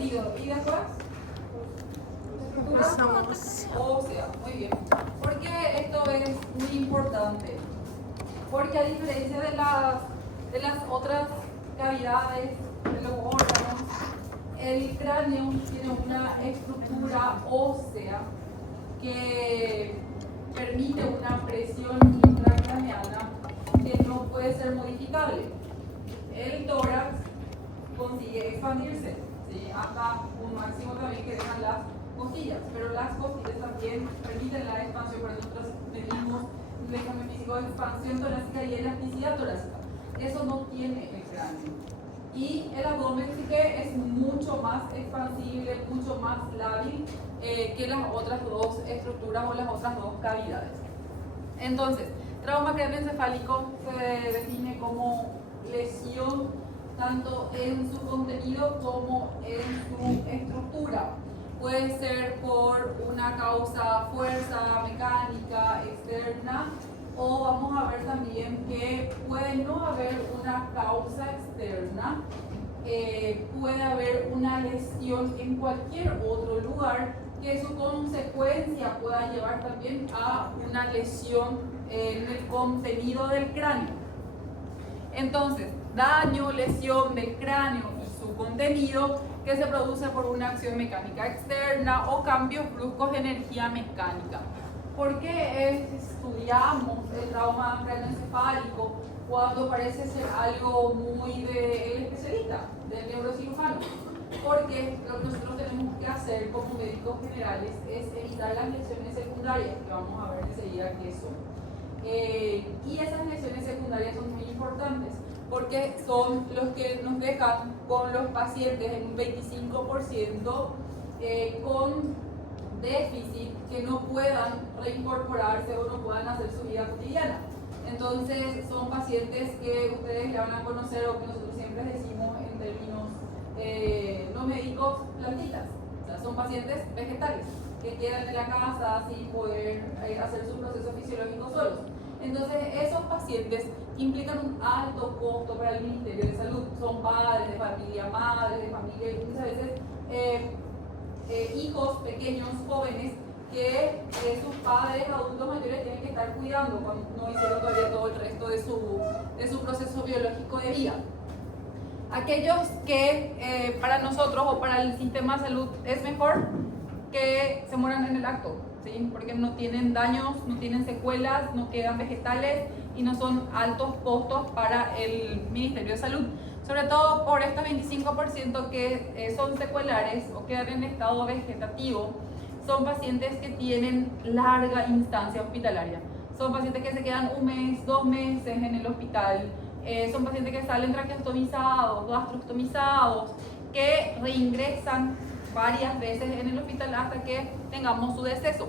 contenido. ¿Y después? Estructura ósea. Muy bien. ¿Por qué esto es muy importante? Porque a diferencia de las otras cavidades de los órganos, el cráneo tiene una estructura ósea que permite una presión intracraneana que no puede ser modificable. El tórax consigue expandirse, ¿sí? Hasta un máximo también que dejan las costillas, pero las costillas también permiten la expansión, por eso nosotros medimos un examen físico de expansión torácica y elasticidad torácica. Eso no tiene el cráneo. Y el abdomen sí que es mucho más expansible, mucho más lábil que las otras dos estructuras o las otras dos cavidades. Entonces, trauma craneoencefálico se define como lesión tanto en su contenido como en su estructura. Puede ser por una causa fuerza mecánica externa, o vamos a ver también que puede no haber una causa externa, puede haber una lesión en cualquier otro lugar que su consecuencia pueda llevar también a una lesión en el contenido del cráneo. Entonces, daño, lesión del cráneo y su contenido que se produce por una acción mecánica externa o cambios bruscos de energía mecánica. ¿Por qué estudiamos el trauma craneoencefálico cuando parece ser algo muy del especialista, del neurocirujano? Porque lo que nosotros tenemos que hacer como médicos generales es evitar las lesiones secundarias, que vamos a ver enseguida qué son. Y esas lesiones secundarias son muy importantes porque son los que nos dejan con los pacientes en un 25% con déficit, que no puedan reincorporarse o no puedan hacer su vida cotidiana. Entonces son pacientes que ustedes ya van a conocer, o que nosotros siempre decimos en términos no médicos, plantitas. O sea, son pacientes vegetales que quedan en la casa sin poder hacer su proceso fisiológico solos. Entonces esos pacientes implican un alto costo para el Ministerio de Salud. Son padres de familia, madres de familia, y muchas veces hijos pequeños, jóvenes, que sus padres adultos mayores tienen que estar cuidando cuando no hicieron todavía todo el resto de su proceso biológico de vida. Aquellos que para nosotros o para el sistema de salud es mejor que se mueran en el acto, ¿sí? Porque no tienen daños, no tienen secuelas, no quedan vegetales y no son altos costos para el Ministerio de Salud. Sobre todo por estos 25% que son secuelares o quedan en estado vegetativo, son pacientes que tienen larga instancia hospitalaria. Son pacientes que se quedan 1 mes, 2 meses en el hospital. Son pacientes que salen traqueostomizados, gastrostomizados, que reingresan varias veces en el hospital hasta que tengamos su deceso.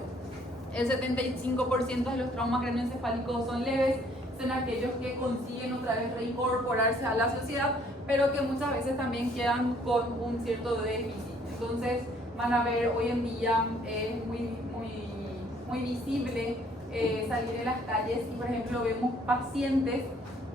El 75% de los traumas craneoencefálicos son leves, son aquellos que consiguen otra vez reincorporarse a la sociedad, pero que muchas veces también quedan con un cierto déficit. Entonces van a ver, hoy en día es muy visible salir de las calles y, por ejemplo, vemos pacientes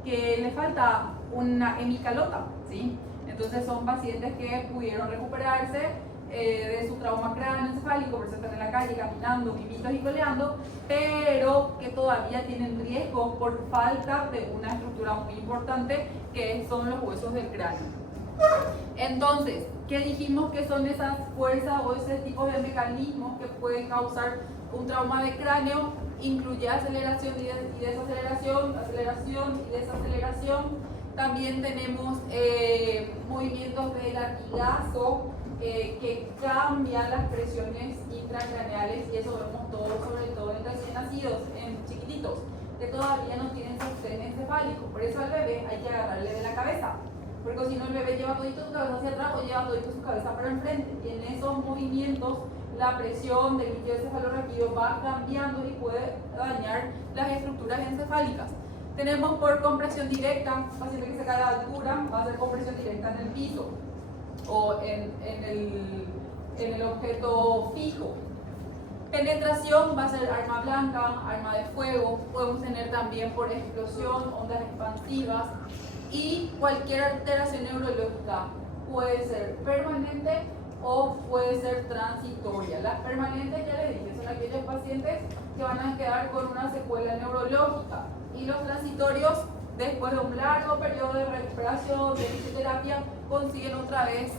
que les falta una hemicalota, ¿sí? Entonces son pacientes que pudieron recuperarse de su trauma craneoencefálico, por eso están en la calle caminando, vivitos y coleando, pero que todavía tienen riesgo por falta de una estructura muy importante que son los huesos del cráneo. Entonces, ¿qué dijimos que son esas fuerzas o ese tipo de mecanismos que pueden causar un trauma de cráneo? Incluye aceleración y desaceleración, aceleración y desaceleración. También tenemos movimientos de latigazo que cambian las presiones intracraneales, y eso vemos todo, sobre todo en recién nacidos, en chiquititos, que todavía no tienen sostén encefálico. Por eso al bebé hay que agarrarle de la cabeza, porque si no el bebé lleva todito su cabeza hacia atrás o lleva todito su cabeza para enfrente, y en esos movimientos la presión del líquido cefalorraquídeo va cambiando y puede dañar las estructuras encefálicas. Tenemos por compresión directa, paciente que se cae de altura va a hacer compresión directa en el piso o en el objeto fijo. Penetración va a ser arma blanca, arma de fuego. Podemos tener también por explosión, ondas expansivas, y cualquier alteración neurológica puede ser permanente o puede ser transitoria. Las permanentes, ya les dije, son aquellos pacientes que van a quedar con una secuela neurológica, y los transitorios, después de un largo periodo de recuperación, de fisioterapia, consiguen otra vez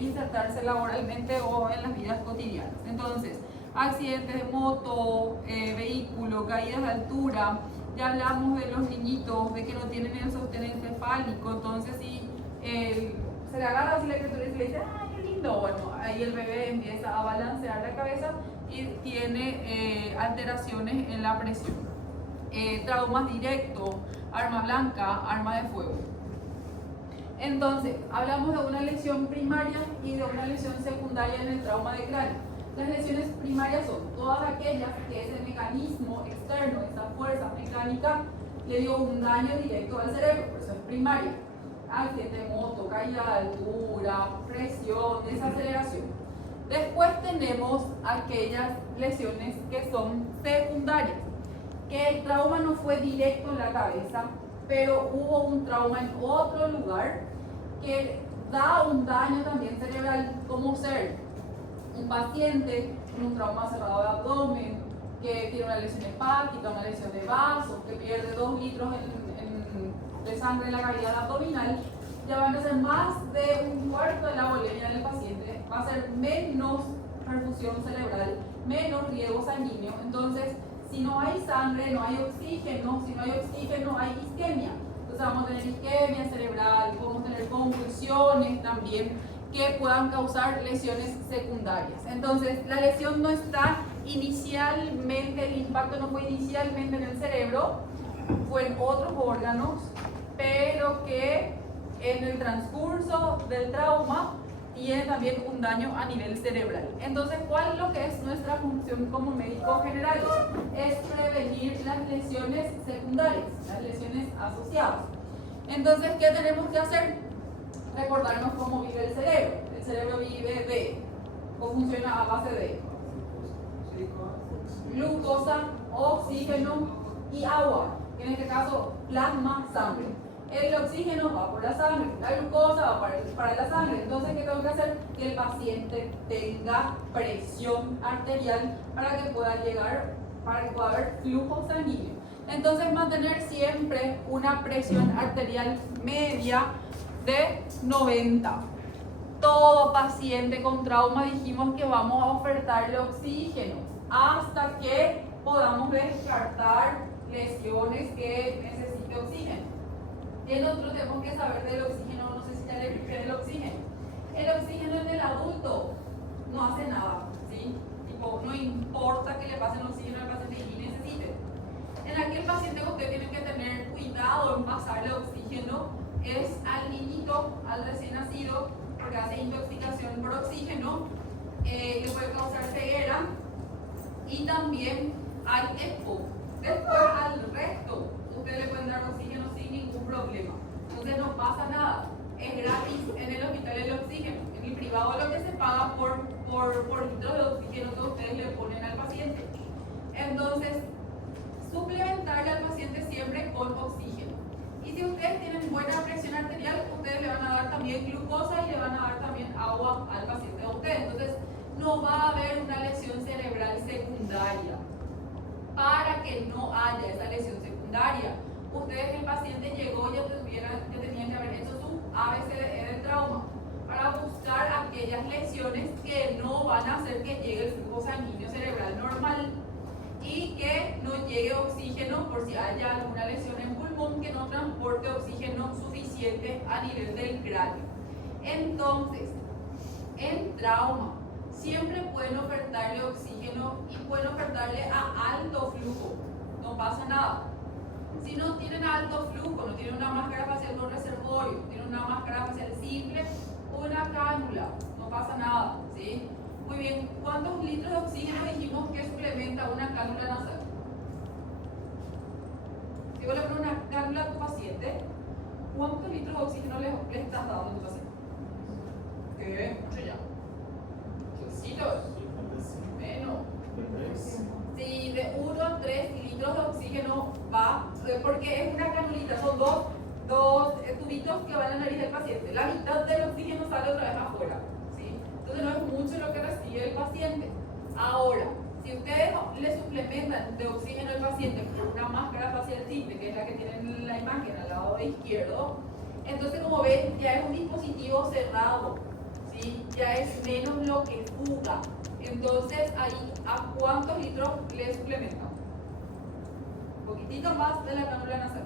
insertarse laboralmente o en las vidas cotidianas. Entonces, accidentes de moto, vehículo, caídas de altura, ya hablamos de los niñitos, de que no tienen el sostén encefálico, entonces si se le agarra así la criatura y se le dice, ¡ay, qué lindo! Bueno, ahí el bebé empieza a balancear la cabeza y tiene alteraciones en la presión. Traumas directos, arma blanca, arma de fuego. Entonces, hablamos de una lesión primaria y de una lesión secundaria en el trauma de cráneo. Las lesiones primarias son todas aquellas que ese mecanismo externo, esa fuerza mecánica, le dio un daño directo al cerebro, por eso es primaria. Accidente de moto, caída de altura, presión, desaceleración. Después tenemos aquellas lesiones que son secundarias, que el trauma no fue directo en la cabeza, pero hubo un trauma en otro lugar que da un daño también cerebral, como ser un paciente con un trauma cerrado de abdomen, que tiene una lesión hepática, una lesión de vasos, que pierde 2 litros de sangre en la cavidad abdominal, ya van a ser más de un cuarto de la volemia del paciente, va a ser menos perfusión cerebral, menos riego sanguíneo. Entonces, si no hay sangre, no hay oxígeno, si no hay oxígeno, hay isquemia. Entonces vamos a tener isquemia cerebral, podemos tener convulsiones también que puedan causar lesiones secundarias. Entonces, la lesión no está inicialmente, el impacto no fue inicialmente en el cerebro, fue en otros órganos, pero que en el transcurso del trauma tiene también un daño a nivel cerebral. Entonces, ¿cuál es lo que es nuestra función como médicos generales? Es prevenir las lesiones secundarias, las lesiones asociadas. Entonces, ¿qué tenemos que hacer? Recordarnos cómo vive el cerebro. El cerebro vive o funciona a base de glucosa, oxígeno y agua. En este caso, plasma, sangre. El oxígeno va por la sangre, la glucosa va para la sangre. Entonces, ¿qué tengo que hacer? Que el paciente tenga presión arterial para que pueda haber flujo sanguíneo. Entonces, mantener siempre una presión arterial media de 90. Todo paciente con trauma dijimos que vamos a ofertarle oxígeno hasta que podamos descartar lesiones que necesiten oxígeno. Y nosotros tenemos que saber del oxígeno, no sé si ya le expliqué del oxígeno. El oxígeno en el adulto no hace nada, ¿sí? Tipo, no importa que le pasen oxígeno al paciente y necesite. En aquel paciente que usted tiene que tener cuidado en pasarle oxígeno es al niñito, al recién nacido, porque hace intoxicación por oxígeno, le puede causar ceguera y también hay EPO. Después al resto, ustedes le pueden dar oxígeno sin ningún problema. Entonces no pasa nada. Es gratis en el hospital el oxígeno. En el privado lo que se paga por litros de oxígeno que ustedes le ponen al paciente. Entonces, suplementarle al paciente siempre con oxígeno. Y si ustedes tienen buena presión arterial, ustedes le van a dar también glucosa y le van a dar también agua al paciente de ustedes. Entonces, no va a haber una lesión cerebral secundaria. Para que no haya esa lesión secundaria, ustedes, el paciente llegó y ya tenían que haber hecho su ABCDE del trauma para buscar aquellas lesiones que no van a hacer que llegue el flujo sanguíneo cerebral normal y que no llegue oxígeno por si haya alguna lesión en pulmón que no transporte oxígeno suficiente a nivel del cráneo. Entonces, en trauma, siempre pueden ofertarle oxígeno y pueden ofertarle a alto flujo, no pasa nada. Si no tienen alto flujo, no tienen una máscara facial con reservorio, tienen una máscara facial simple, una cánula, no pasa nada, ¿sí? Muy bien, ¿cuántos litros de oxígeno dijimos que suplementa una cánula nasal? Si vos le pones una cánula a tu paciente, ¿cuántos litros de oxígeno le estás dando a tu paciente? ¿Qué? Mucho ya. Menos. Si de 1 a 3 litros de oxígeno va, porque es una canulita, son dos tubitos que van a la nariz del paciente. La mitad del oxígeno sale otra vez afuera, ¿sí? Entonces que recibe el paciente. Ahora, si ustedes le suplementan de oxígeno al paciente por una máscara facial simple, que es la que tienen en la imagen al lado izquierdo, entonces como ven ya es un dispositivo cerrado, ¿sí? Ya es menos lo que fuga. Entonces ahí, ¿a cuántos litros le suplementan? Un poquitito más de la cánula nasal.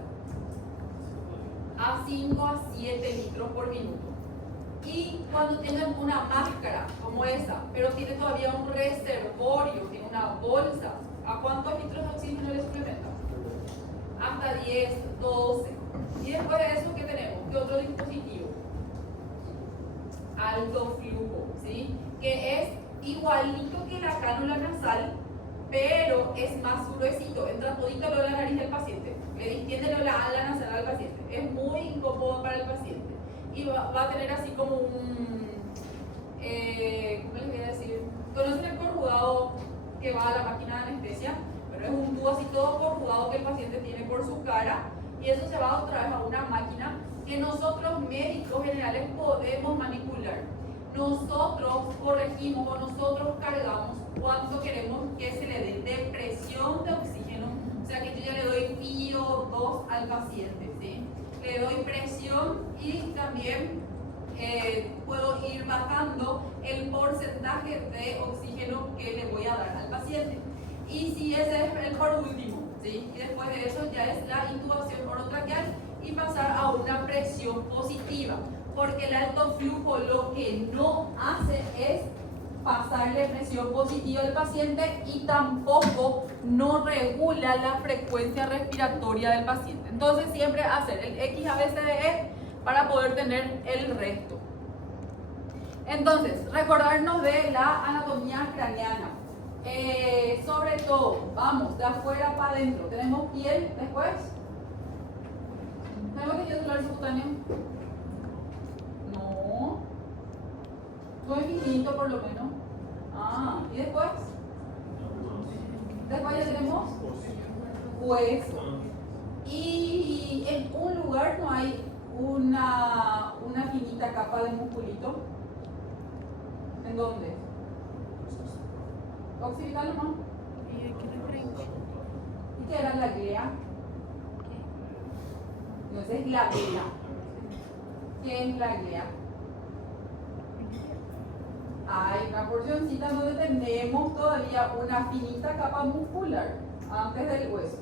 A 5 a 7 litros por minuto. Y cuando tengan una máscara como esa, pero tiene todavía un reservorio, tiene una bolsa, ¿a cuántos litros de oxígeno le suplementan? Hasta 10, 12. Y después de eso, ¿qué tenemos? ¿Qué otro dispositivo? Alto flujo, ¿sí? Que es igualito que la cánula nasal, pero es más gruesito. Entra todito lo de la nariz del paciente, le distiende lo de la ala nasal al paciente. Es muy incómodo para el paciente. Y va a tener así como un, ¿cómo les voy a decir? ¿Conocen el corrugado que va a la máquina de anestesia? Pero es un tubo así todo corrugado que el paciente tiene por su cara, y eso se va otra vez a una máquina que nosotros médicos generales podemos manipular. Nosotros corregimos o nosotros cargamos cuánto queremos que se le dé de presión de oxígeno. O sea que yo ya le doy PO2 al paciente, ¿sí? Le doy presión y también puedo ir bajando el porcentaje de oxígeno que le voy a dar al paciente. Y si ese es el por último, ¿sí? Y después de eso ya es la intubación orotraqueal y pasar a una presión positiva. Porque el alto flujo lo que no hace es pasarle presión positiva al paciente y tampoco no regula la frecuencia respiratoria del paciente. Entonces siempre hacer el XABCDE para poder tener el resto. Entonces, recordarnos de la anatomía craneana. Sobre todo, vamos de afuera para adentro. Tenemos piel, después ¿tenemos tejido celular subcutáneo? No. Todo infinito por lo menos. Ah, ¿y después? Después ya tenemos hueso. Y en un lugar no hay una finita capa de musculito. ¿En dónde? Occipital nomás. ¿Y aquí en la frente? ¿Y qué era la glea? No, esa es la glea. ¿Qué es la glea? Hay una porcioncita donde tenemos todavía una finita capa muscular antes del hueso.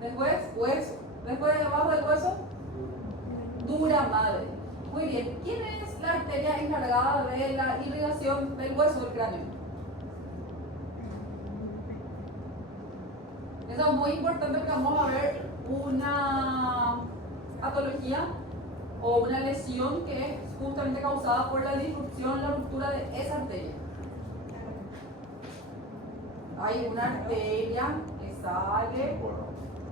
Después, hueso. Después, debajo del hueso, dura madre. Muy bien. ¿Quién es la arteria encargada de la irrigación del hueso del cráneo? Eso es muy importante porque vamos a ver una patología o una lesión que es justamente causada por la disrupción, la ruptura de esa arteria. Hay una arteria que sale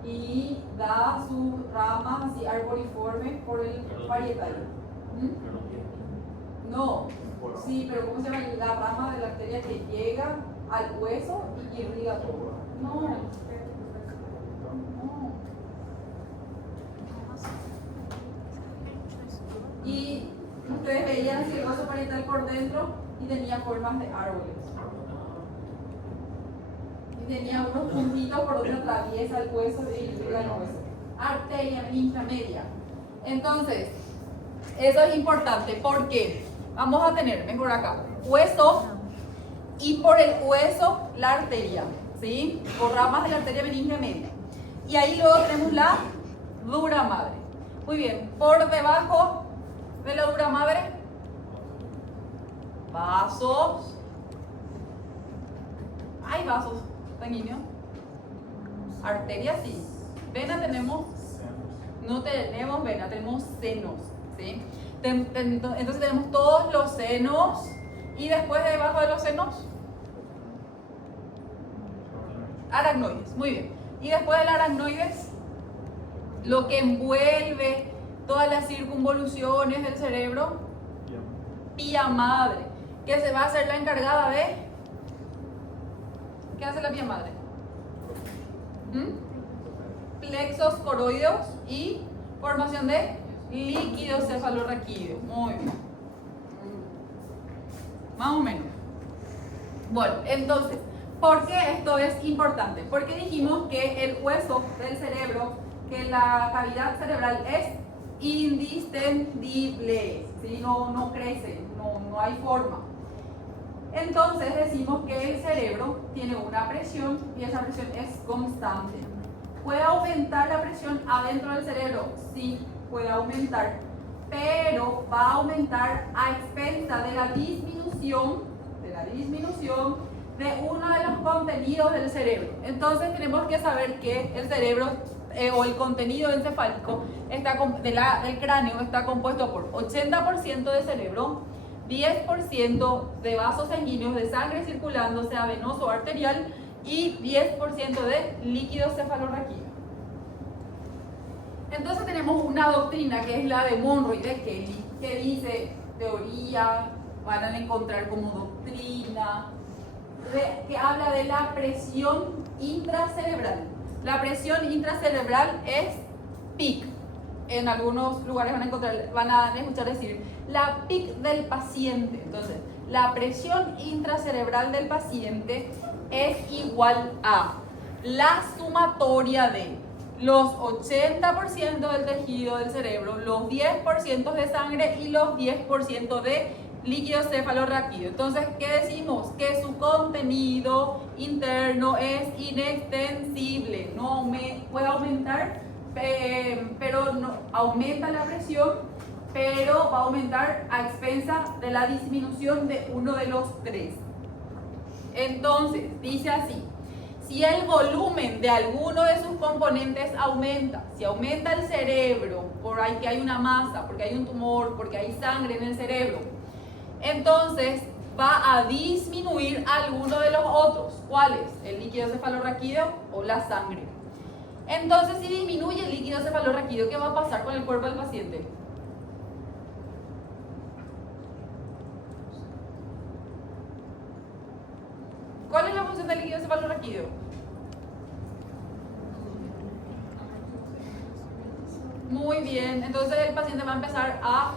y da sus ramas así arboriformes por el parietal. No, sí, pero ¿cómo se llama? La rama de la arteria que llega al hueso y irriga todo. No. Y ustedes veían así el hueso parietal por dentro y tenía formas de árboles. Y tenía unos puntitos por donde atraviesa el hueso y irriga el hueso. Arteria meningia media. Entonces, eso es importante porque vamos a tener, ven por acá, hueso y por el hueso la arteria, ¿sí? Por ramas de la arteria meningia media. Y ahí luego tenemos la dura madre. Muy bien, por debajo de la dura madre, vasos. Hay vasos sanguíneos. Arterias sí. Vena tenemos. No tenemos vena, tenemos senos, ¿sí? Entonces tenemos todos los senos. Y después debajo de los senos, aracnoides. Muy bien. Y después del aracnoides, lo que envuelve todas las circunvoluciones del cerebro, pía madre, que se va a ser la encargada de... ¿Qué hace la pía madre? Plexos coroideos y formación de líquido cefalorraquídeo. Muy bien. Más o menos. Bueno, entonces, ¿por qué esto es importante? Porque dijimos que el hueso del cerebro, que la cavidad cerebral es indistendible, ¿sí? No crece, no hay forma. Entonces decimos que el cerebro tiene una presión y esa presión es constante. ¿Puede aumentar la presión adentro del cerebro? Sí, puede aumentar, pero va a aumentar a expensa de la disminución de uno de los contenidos del cerebro. Entonces tenemos que saber que el cerebro o el contenido encefálico del cráneo está compuesto por 80% de cerebro, 10% de vasos sanguíneos, de sangre circulando, sea venoso o arterial, y 10% de líquido cefalorraquídeo. Entonces tenemos una doctrina que es la de Monroe y de Kelly, que dice teoría, van a encontrar como doctrina, que habla de la presión intracerebral. La presión intracerebral es PIC. En algunos lugares van a escuchar decir la PIC del paciente. Entonces, la presión intracerebral del paciente es igual a la sumatoria de los 80% del tejido del cerebro, los 10% de sangre y los 10% de líquido cefalorraquídeo. Entonces, ¿qué decimos? Que su contenido interno es inextensible. No puede aumentar, pero no aumenta la presión, pero va a aumentar a expensa de la disminución de uno de los tres. Entonces, dice así: si el volumen de alguno de sus componentes aumenta, si aumenta el cerebro, por ahí que hay una masa, porque hay un tumor, porque hay sangre en el cerebro, entonces va a disminuir alguno de los otros. ¿Cuáles? El líquido cefalorraquídeo o la sangre. Entonces, si disminuye el líquido cefalorraquídeo, ¿qué va a pasar con el cuerpo del paciente? ¿Cuál es la función del líquido cefalorraquídeo? Muy bien, entonces el paciente va a empezar a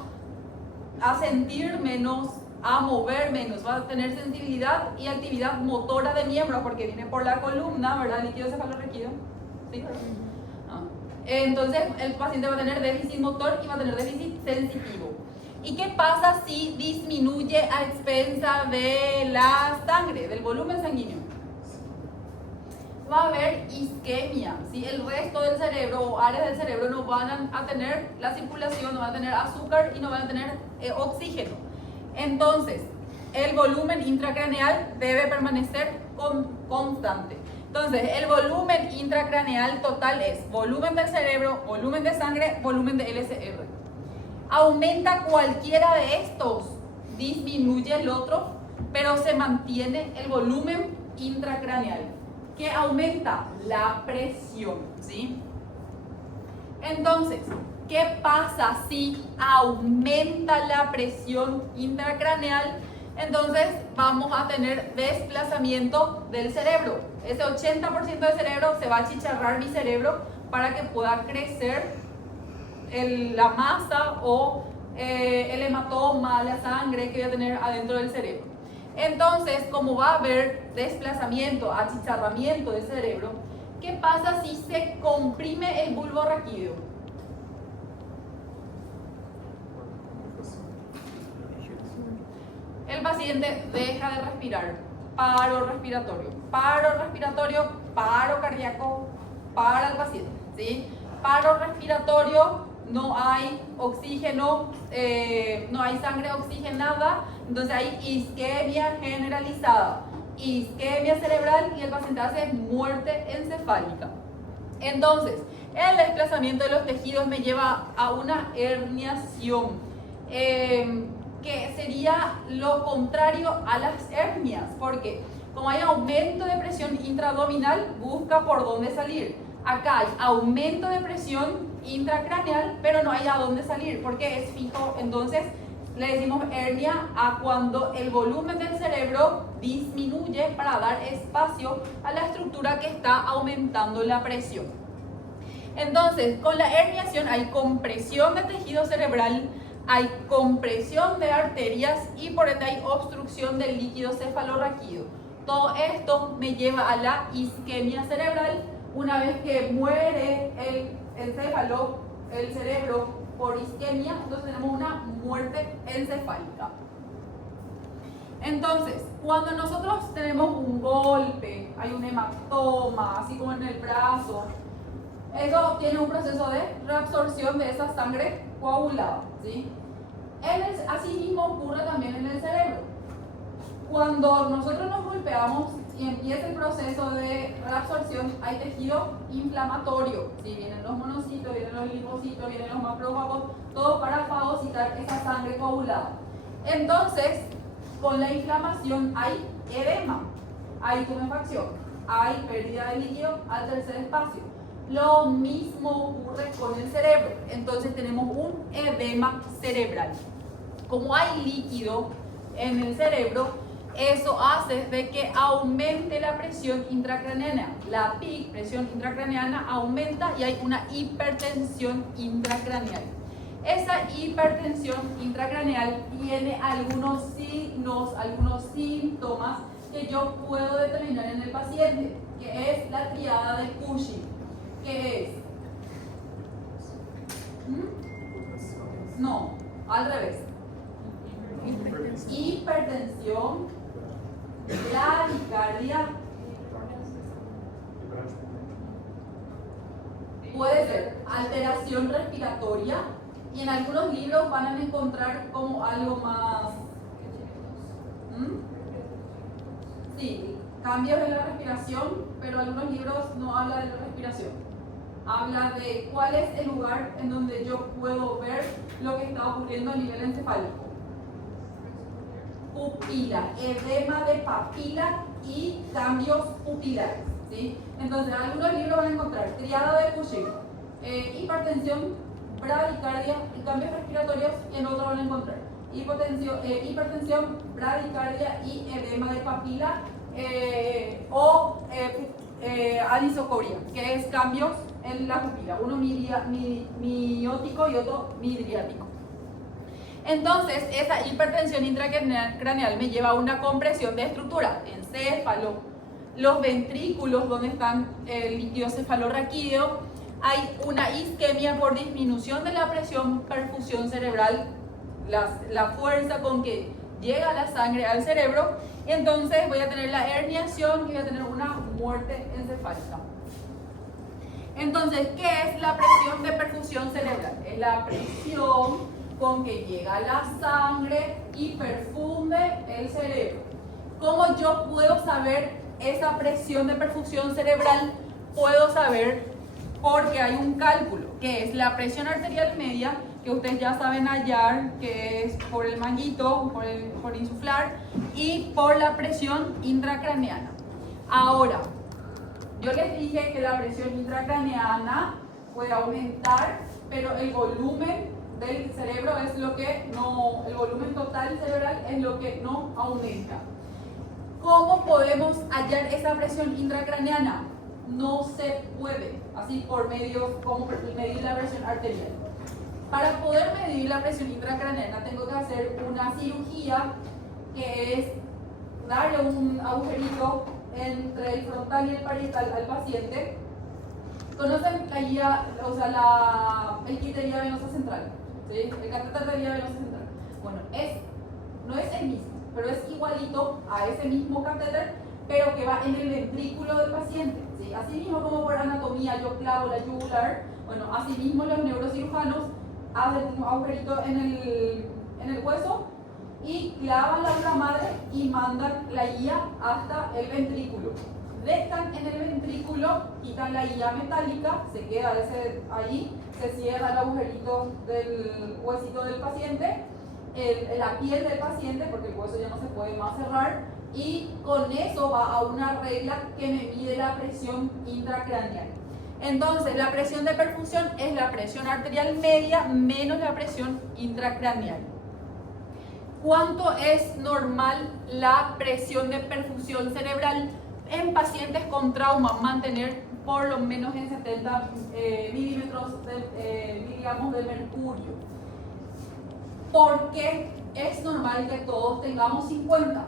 sentir menos, a mover menos, va a tener sensibilidad y actividad motora de miembros, porque viene por la columna, ¿verdad? El líquido cefalorraquídeo. ¿Sí? Entonces el paciente va a tener déficit motor y va a tener déficit sensitivo. ¿Y qué pasa si disminuye a expensa de la sangre, del volumen sanguíneo? Va a haber isquemia, ¿sí? El resto del cerebro o áreas del cerebro no van a tener la circulación, no van a tener azúcar y no van a tener oxígeno. Entonces, el volumen intracraneal debe permanecer constante. Entonces, el volumen intracraneal total es volumen del cerebro, volumen de sangre, volumen de LCR. Aumenta cualquiera de estos, disminuye el otro, pero se mantiene el volumen intracraneal. ¿Qué aumenta? La presión, ¿sí? Entonces, ¿qué pasa si aumenta la presión intracraneal? Entonces vamos a tener desplazamiento del cerebro. Ese 80% del cerebro se va a achicharrar mi cerebro para que pueda crecer la masa o el hematoma, la sangre que voy a tener adentro del cerebro. Entonces, como va a haber desplazamiento, achicharramiento del cerebro, ¿qué pasa si se comprime el bulbo raquídeo? El paciente deja de respirar, paro respiratorio, paro cardíaco, para el paciente, ¿sí? Paro respiratorio, no hay oxígeno, no hay sangre oxigenada, entonces hay isquemia generalizada, isquemia cerebral y el paciente hace muerte encefálica. Entonces, el desplazamiento de los tejidos me lleva a una herniación, que sería lo contrario a las hernias, porque como hay aumento de presión intraabdominal, busca por dónde salir. Acá hay aumento de presión intracraneal, pero no hay a dónde salir, porque es fijo. Entonces le decimos hernia a cuando el volumen del cerebro disminuye para dar espacio a la estructura que está aumentando la presión. Entonces, con la herniación hay compresión de tejido cerebral, hay compresión de arterias y por ende hay obstrucción del líquido cefalorraquídeo. Todo esto me lleva a la isquemia cerebral. Una vez que muere el encéfalo, el cerebro por isquemia, entonces tenemos una muerte encefálica. Entonces, cuando nosotros tenemos un golpe, hay un hematoma, así como en el brazo, eso tiene un proceso de reabsorción de esa sangre coagulada, ¿sí? Así mismo ocurre también en el cerebro. Cuando nosotros nos golpeamos y empieza el proceso de reabsorción, hay tejido inflamatorio, ¿sí? Vienen los monocitos, vienen los linfocitos, vienen los macrófagos, todo para fagocitar esa sangre coagulada. Entonces, con la inflamación hay edema, hay tumefacción, hay pérdida de líquido al tercer espacio. Lo mismo ocurre con el cerebro. Entonces tenemos un edema cerebral. Como hay líquido en el cerebro, eso hace de que aumente la presión intracraneana. La PIC, presión intracraneana, aumenta y hay una hipertensión intracraneal. Esa hipertensión intracraneal tiene algunos signos, algunos síntomas que yo puedo determinar en el paciente, que es la triada de Cushing. ¿Qué es? No, al revés. Hipertensión, bradicardia. Puede ser alteración respiratoria. Y en algunos libros van a encontrar como algo más, sí, cambios en la respiración, pero algunos libros no hablan de la respiración. Habla de cuál es el lugar en donde yo puedo ver lo que está ocurriendo a nivel encefálico. Pupila, edema de papila y cambios pupilares, ¿sí? Entonces, en algunos libros van a encontrar triada de Cushing, hipertensión, bradicardia y cambios respiratorios, y en otro van a encontrar hipertensión, bradicardia y edema de papila o anisocoria, que es cambios en la pupila, uno miótico y otro midriático. Entonces, esa hipertensión intracraneal me lleva a una compresión de estructura, encéfalo, los ventrículos donde están el líquido cefalorraquídeo. Hay una isquemia por disminución de la presión perfusión cerebral, la fuerza con que llega la sangre al cerebro, y entonces voy a tener la herniación y voy a tener una muerte encefálica. Entonces, ¿qué es la presión de perfusión cerebral? Es la presión con que llega la sangre y perfunde el cerebro. ¿Cómo yo puedo saber esa presión de perfusión cerebral? Puedo saber porque hay un cálculo, que es la presión arterial media, que ustedes ya saben hallar, que es por el manguito, por insuflar, y por la presión intracraneana. Ahora, yo les dije que la presión intracraneana puede aumentar, pero el volumen del cerebro es lo que no, el volumen total cerebral es lo que no aumenta. ¿Cómo podemos hallar esa presión intracraneana? No se puede, así por medio, como medir la presión arterial. Para poder medir la presión intracraneana tengo que hacer una cirugía, que es darle un agujerito entre el frontal y el parietal al paciente. ¿Conocen la guía, o sea, el kit de vía venosa central? ¿Sí? El catéter de vía venosa central. Bueno, no es el mismo, pero es igualito a ese mismo catéter, pero que va en el ventrículo del paciente. ¿Sí? Así mismo como por anatomía yo clavo la yugular, bueno, así mismo los neurocirujanos hacen un agujerito en el hueso y clavan la otra madre y mandan la guía hasta el ventrículo. Dejan en el ventrículo, quitan la guía metálica, se queda allí, se cierra el agujerito del huesito del paciente, la piel del paciente, porque el hueso ya no se puede más cerrar, y con eso va a una regla que me mide la presión intracraneal. Entonces, la presión de perfusión es la presión arterial media menos la presión intracraneal. ¿Cuánto es normal la presión de perfusión cerebral? En pacientes con trauma, mantener por lo menos en 70 milímetros miligramos de mercurio. Porque es normal que todos tengamos 50.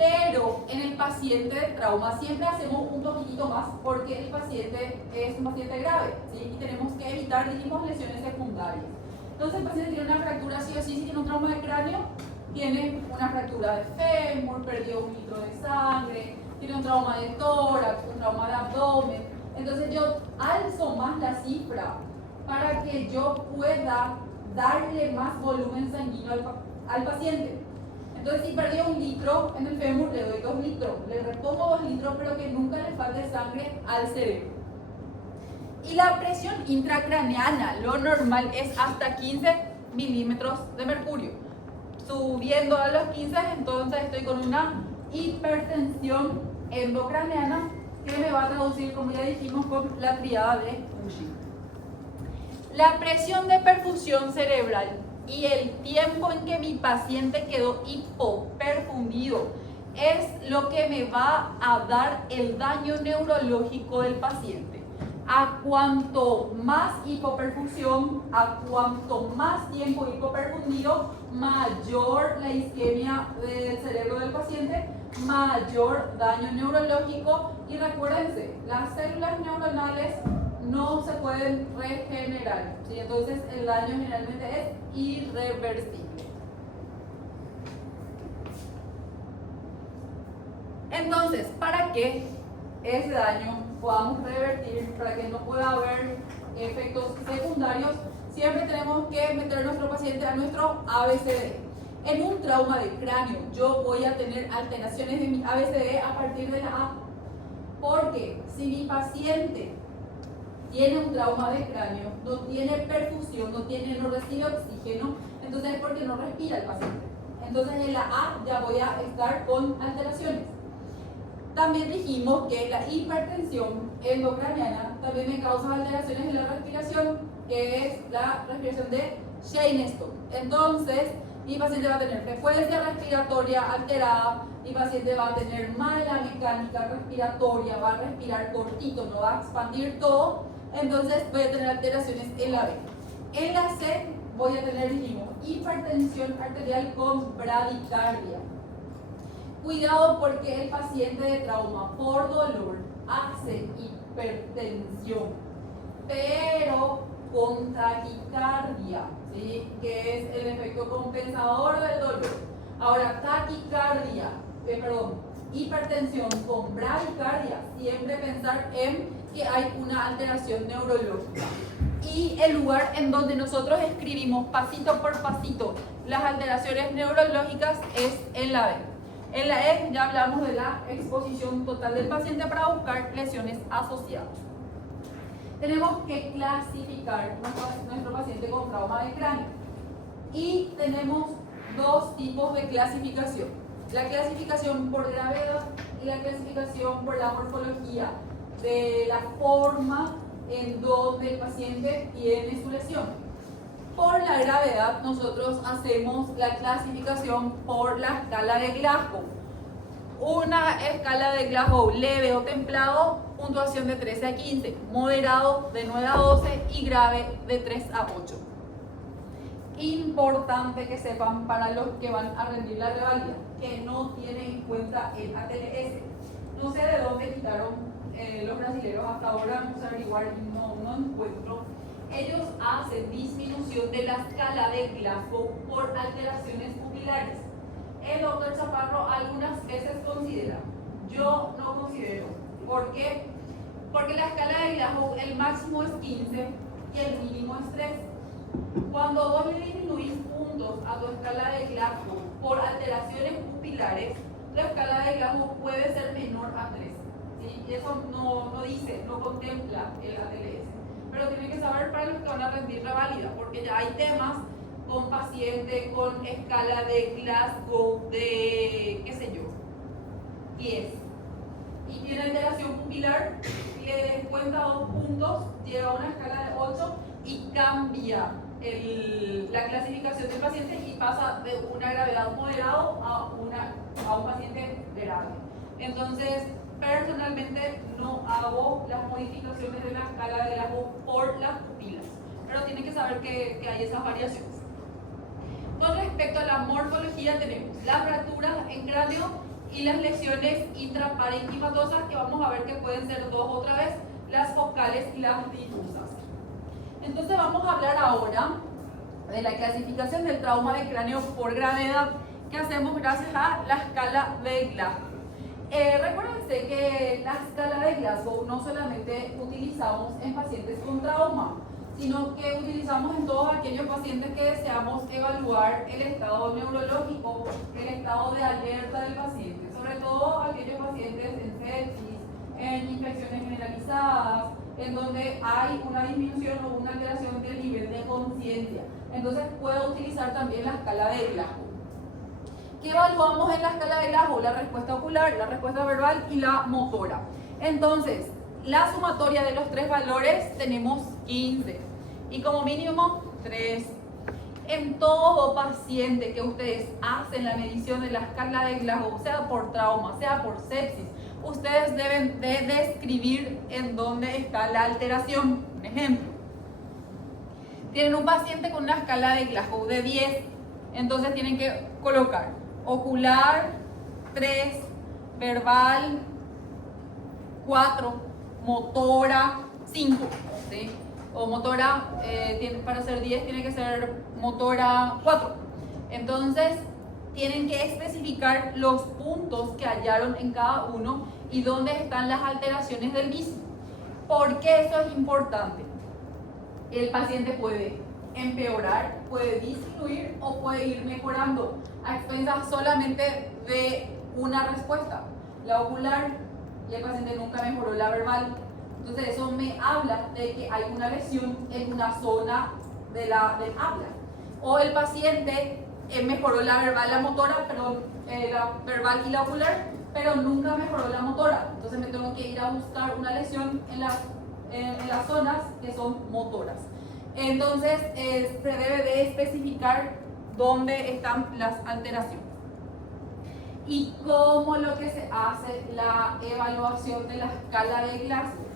Pero en el paciente de trauma siempre hacemos un poquitito más porque el paciente es un paciente grave, ¿sí? Y tenemos que evitar, dijimos, lesiones secundarias. Entonces el paciente tiene una fractura sí o sí, si tiene un trauma de cráneo, tiene una fractura de fémur, perdió 1 litro de sangre, tiene un trauma de tórax, un trauma de abdomen. Entonces yo alzo más la cifra para que yo pueda darle más volumen sanguíneo al paciente. Entonces si perdió 1 litro en el fémur, le doy 2 litros, le repongo 2 litros, pero que nunca le falte sangre al cerebro. Y la presión intracraneana, lo normal es hasta 15 milímetros de mercurio. Subiendo a los 15, entonces estoy con una hipertensión endocraneana que me va a traducir, como ya dijimos, con la triada de Cushing. La presión de perfusión cerebral y el tiempo en que mi paciente quedó hipoperfundido es lo que me va a dar el daño neurológico del paciente. A cuanto más hipoperfusión, a cuanto más tiempo hipoperfundido, mayor la isquemia del cerebro del paciente, mayor daño neurológico. Y recuérdense, las células neuronales no se pueden regenerar, ¿sí? Entonces el daño generalmente es irreversible. Entonces, para que ese daño podamos revertir, para que no pueda haber efectos secundarios, siempre tenemos que meter a nuestro paciente a nuestro ABCD. En un trauma de cráneo, yo voy a tener alteraciones de mi ABCD a partir de la A. Porque si mi paciente tiene un trauma de cráneo, no tiene perfusión, no recibe oxígeno, entonces es porque no respira el paciente. Entonces en la A ya voy a estar con alteraciones. También dijimos que la hipertensión endocraniana también me causa alteraciones en la respiración, que es la respiración de Cheyne-Stokes. Entonces, mi paciente va a tener frecuencia respiratoria alterada, mi paciente va a tener mala mecánica respiratoria, va a respirar cortito, no va a expandir todo, entonces voy a tener alteraciones en la B. En la C voy a tener, dijimos, hipertensión arterial con bradicardia. Cuidado porque el paciente de trauma por dolor hace hipertensión, pero con taquicardia, ¿sí? Que es el efecto compensador del dolor. Ahora, hipertensión con bradicardia, siempre pensar en que hay una alteración neurológica. Y el lugar en donde nosotros escribimos pasito por pasito las alteraciones neurológicas es en la B. En la E ya hablamos de la exposición total del paciente para buscar lesiones asociadas. Tenemos que clasificar nuestro paciente con trauma de cráneo. Y tenemos dos tipos de clasificación. La clasificación por gravedad y la clasificación por la morfología de la forma en donde el paciente tiene su lesión. Por la gravedad, nosotros hacemos la clasificación por la escala de Glasgow. Una escala de Glasgow leve o templado, puntuación de 13 a 15, moderado de 9 a 12 y grave de 3 a 8. Importante que sepan para los que van a rendir la revalida, que no tienen en cuenta el ATLS. No sé de dónde quitaron los brasileños hasta ahora, vamos a averiguar y no encuentro. Ellos hacen disminución de la escala de Glasgow por alteraciones pupilares. El doctor Chaparro algunas veces considera, yo no considero. ¿Por qué? Porque la escala de Glasgow, el máximo es 15 y el mínimo es 3. Cuando vos le disminuís puntos a tu escala de Glasgow por alteraciones pupilares, la escala de Glasgow puede ser menor a 3. ¿Sí? Y eso no dice, no contempla el ATLS. Pero tienen que saber para los que van a rendir la válida, porque ya hay temas con paciente con escala de Glasgow de, qué sé yo, 10. Y tiene alteración pupilar, le descuenta 2 puntos, llega a una escala de 8 y cambia la clasificación del paciente y pasa de una gravedad moderado a un paciente grave. Entonces, personalmente no hago las modificaciones de la escala de Glasgow por las pupilas, pero tienen que saber que hay esas variaciones. Con respecto a la morfología tenemos la fractura en cráneo y las lesiones intraparenquimatosas, que vamos a ver que pueden ser dos otra vez, las focales y las difusas. Entonces vamos a hablar ahora de la clasificación del trauma de cráneo por gravedad que hacemos gracias a la escala de Glasgow. Recuérdense que la escala de Glasgow no solamente utilizamos en pacientes con trauma, sino que utilizamos en todos aquellos pacientes que deseamos evaluar el estado neurológico, el estado de alerta del paciente, sobre todo aquellos pacientes en sepsis, en infecciones generalizadas, en donde hay una disminución o una alteración del nivel de conciencia. Entonces puedo utilizar también la escala de Glasgow. ¿Qué evaluamos en la escala de Glasgow? La respuesta ocular, la respuesta verbal y la motora. Entonces, la sumatoria de los tres valores tenemos 15 y como mínimo 3. En todo paciente que ustedes hacen la medición de la escala de Glasgow, sea por trauma, sea por sepsis, ustedes deben de describir en dónde está la alteración. Un ejemplo, tienen un paciente con una escala de Glasgow de 10, entonces tienen que colocar ocular 3, verbal 4, motora 5, ¿sí? O motora, para ser 10 tiene que ser motora 4. Entonces tienen que especificar los puntos que hallaron en cada uno y dónde están las alteraciones del mismo. ¿Por qué eso es importante? El paciente puede empeorar, puede disminuir o puede ir mejorando a expensas solamente de una respuesta, la ocular, y el paciente nunca mejoró la verbal. Entonces eso me habla de que hay una lesión en una zona del habla. O el paciente mejoró la verbal, la motora, la verbal y la ocular, pero nunca mejoró la motora. Entonces me tengo que ir a buscar una lesión en las zonas que son motoras. Entonces se debe de especificar dónde están las alteraciones. Y cómo lo que se hace la evaluación de la escala de Glasgow.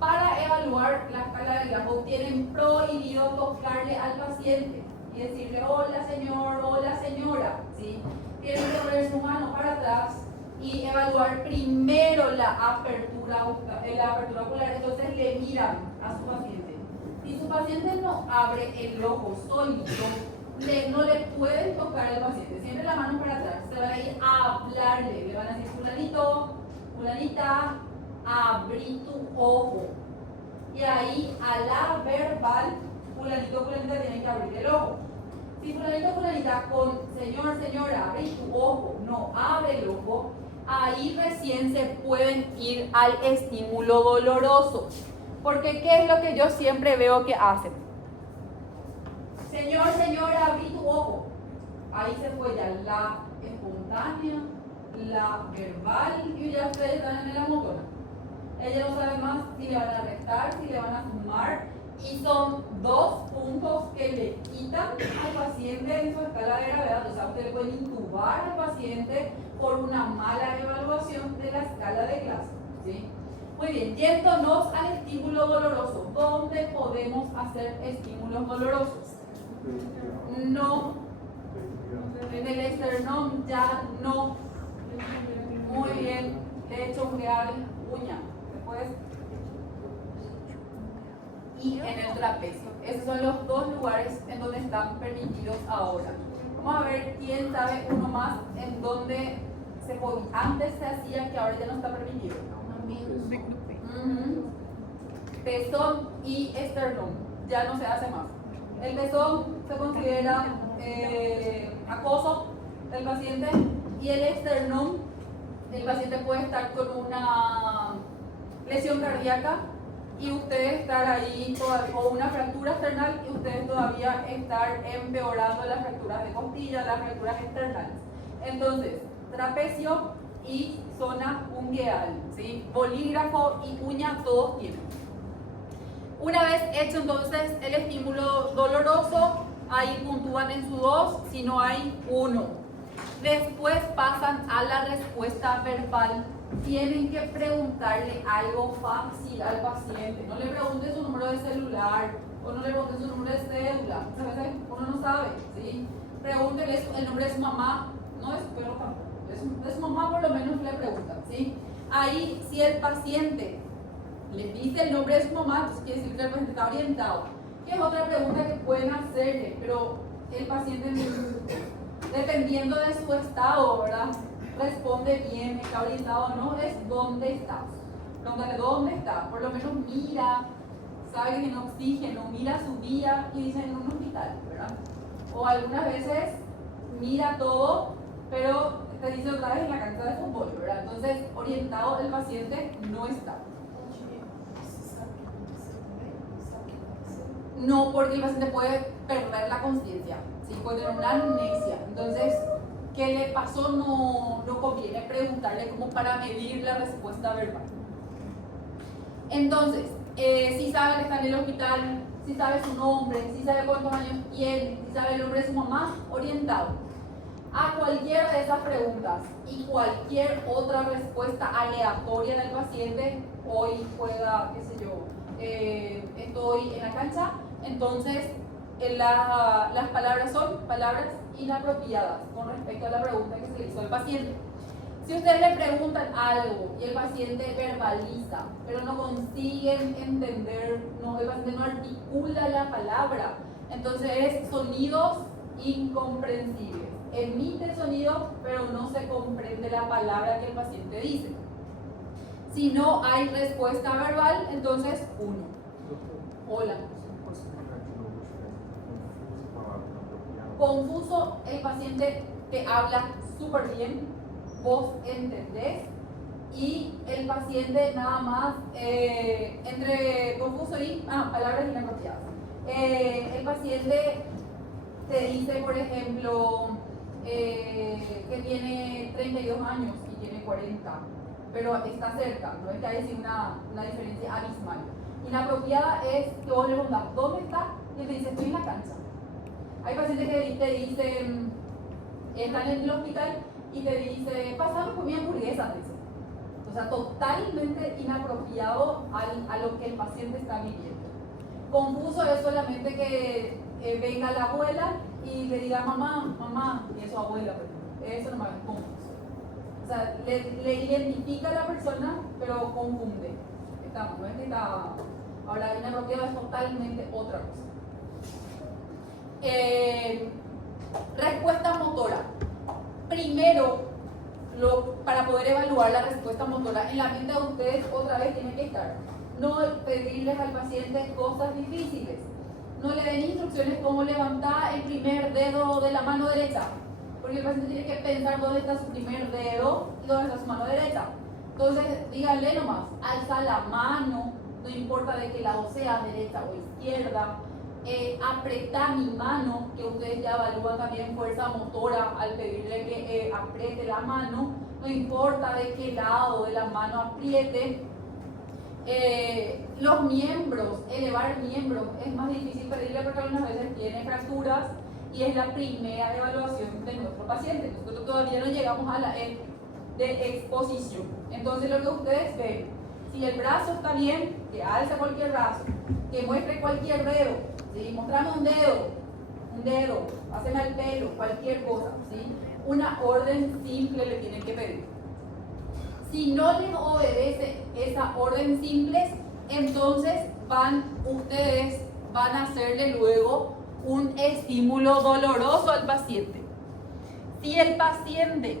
Para evaluar la escala de Glasgow tienen prohibido tocarle al paciente y decirle hola señor, hola señora, ¿sí? Tienen que poner su mano para atrás y evaluar primero la apertura ocular. Entonces le miran a su paciente. Si su paciente no abre el ojo solito, no le pueden tocar al paciente. Siempre la mano para atrás. Se van a ir a hablarle. Le van a decir, fulanito, fulanita, abrí tu ojo. Y ahí a la verbal, fulanito, fulanita tienen que abrir el ojo. Si fulanito, fulanita con señor, señora, abrí tu ojo, no abre el ojo, ahí recién se pueden ir al estímulo doloroso. Porque ¿qué es lo que yo siempre veo que hacen? Señor, señora, abrí tu ojo. Ahí se fue ya la espontánea, la verbal y ya ustedes están en la motora. Ella no sabe más si le van a restar, si le van a sumar, y son 2 puntos que le quitan al paciente en su escala de gravedad. O sea, ustedes pueden intubar al paciente por una mala evaluación de la escala de Glasgow, ¿sí? Muy bien, yéndonos al estímulo doloroso. ¿Dónde podemos hacer estímulos dolorosos? No. En el esternón ya no. Muy bien, lecho ungueal, uña. Después. Y en el trapecio. Esos son los 2 lugares en donde están permitidos ahora. Vamos a ver quién sabe uno más en donde antes se hacía que ahora ya no está permitido. Pezón y esternón. Ya no se hace más. El pezón se considera acoso del paciente y el esternón, el paciente puede estar con una lesión cardíaca y ustedes estar ahí o una fractura external y ustedes todavía estar empeorando las fracturas de costilla, las fracturas externales. Entonces, trapecio y zona ungueal, ¿sí? Bolígrafo y uña todos tienen. Una vez hecho entonces el estímulo doloroso, ahí puntúan en su 2, si no hay 1. Después pasan a la respuesta verbal. Tienen que preguntarle algo fácil al paciente. No le pregunten su número de celular o no le pregunten su número de cédula. A veces uno no sabe, ¿sí? Pregúntenle el nombre de su mamá, no de su perro tampoco. De su mamá por lo nos le preguntan, ¿sí? Ahí, si el paciente le dice el nombre de su mamá, entonces quiere decir que el paciente está orientado. Que es otra pregunta que pueden hacerle, pero el paciente, dependiendo de su estado, ¿verdad?, responde bien, está orientado o no, es ¿dónde estás? Pregúntale ¿dónde está? Por lo menos mira, sabe que tiene oxígeno, mira su día y dice en un hospital, ¿verdad? O algunas veces mira todo, pero te dice otra vez en la cancha de fútbol, ¿verdad? Entonces, orientado el paciente no está. No, porque el paciente puede perder la conciencia, ¿sí? Puede tener una amnesia. Entonces, ¿qué le pasó? No conviene preguntarle como para medir la respuesta verbal. Entonces, si sabe que está en el hospital, si sabe su nombre, si sabe cuántos años tiene, si sabe el nombre de su mamá, orientado. A cualquiera de esas preguntas y cualquier otra respuesta aleatoria del paciente, hoy juega, qué sé yo, estoy en la cancha, entonces las palabras son palabras inapropiadas con respecto a la pregunta que se le hizo al paciente. Si ustedes le preguntan algo y el paciente verbaliza, pero no consiguen entender, el paciente no articula la palabra, entonces es sonidos incomprensibles. Emite sonido, pero no se comprende la palabra que el paciente dice. Si no hay respuesta verbal, entonces 1. Hola. Confuso, el paciente te habla súper bien, vos entendés, y el paciente nada más, entre confuso y palabras inapropiadas. El paciente te dice, por ejemplo, que tiene 32 años y tiene 40, pero está cerca, no es que haya sido una diferencia abismal. Inapropiada es que vos le preguntas, ¿dónde está? Y él te dice, estoy en la cancha. Hay pacientes que te dicen, están en el hospital y te dice, pasame por mi hamburguesa, te dice. O sea, totalmente inapropiado a lo que el paciente está viviendo. Confuso es solamente que venga la abuela y le diga mamá, y es su abuela, eso nomás es confuso. O sea, le identifica a la persona, pero confunde. No es que está. Ahora, inapropiado es totalmente otra cosa. Respuesta motora. Primero, para poder evaluar la respuesta motora, en la mente de ustedes otra vez tiene que estar. No pedirles al paciente cosas difíciles. No le den instrucciones como levantar el primer dedo de la mano derecha, porque el paciente tiene que pensar dónde está su primer dedo y dónde está su mano derecha. Entonces, díganle nomás, alza la mano, no importa de qué lado sea, derecha o izquierda. Apreta mi mano, que ustedes ya evalúan también fuerza motora al pedirle que apriete la mano, no importa de qué lado de la mano apriete. Los miembros, elevar miembros, es más difícil pedirle porque algunas veces tiene fracturas y es la primera evaluación de nuestro paciente. Nosotros todavía no llegamos a la de exposición. Entonces lo que ustedes ven, si el brazo está bien, que alce cualquier brazo, que muestre cualquier dedo, ¿sí? Mostrame un dedo, haceme el pelo, cualquier cosa, ¿sí? Una orden simple le tienen que pedir. Si no les obedece esa orden simple, entonces ustedes van a hacerle luego un estímulo doloroso al paciente. Si el paciente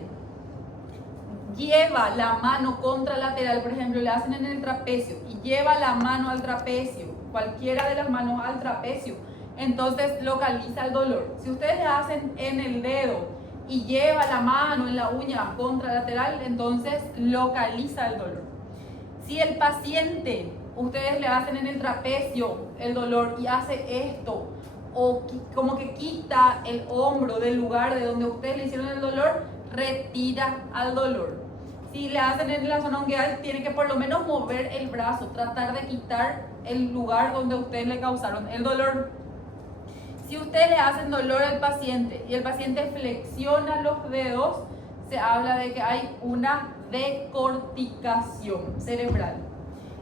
lleva la mano contralateral, por ejemplo, le hacen en el trapecio y lleva la mano al trapecio, cualquiera de las manos al trapecio, entonces localiza el dolor. Si ustedes le hacen en el dedo y lleva la mano en la uña contralateral, entonces localiza el dolor. Si el paciente, ustedes le hacen en el trapecio el dolor y hace esto, o como que quita el hombro del lugar de donde ustedes le hicieron el dolor, retira al dolor. Si le hacen en la zona ungueal, tiene que por lo menos mover el brazo, tratar de quitar el lugar donde ustedes le causaron el dolor. Si ustedes le hacen dolor al paciente y el paciente flexiona los dedos, se habla de que hay una decorticación cerebral.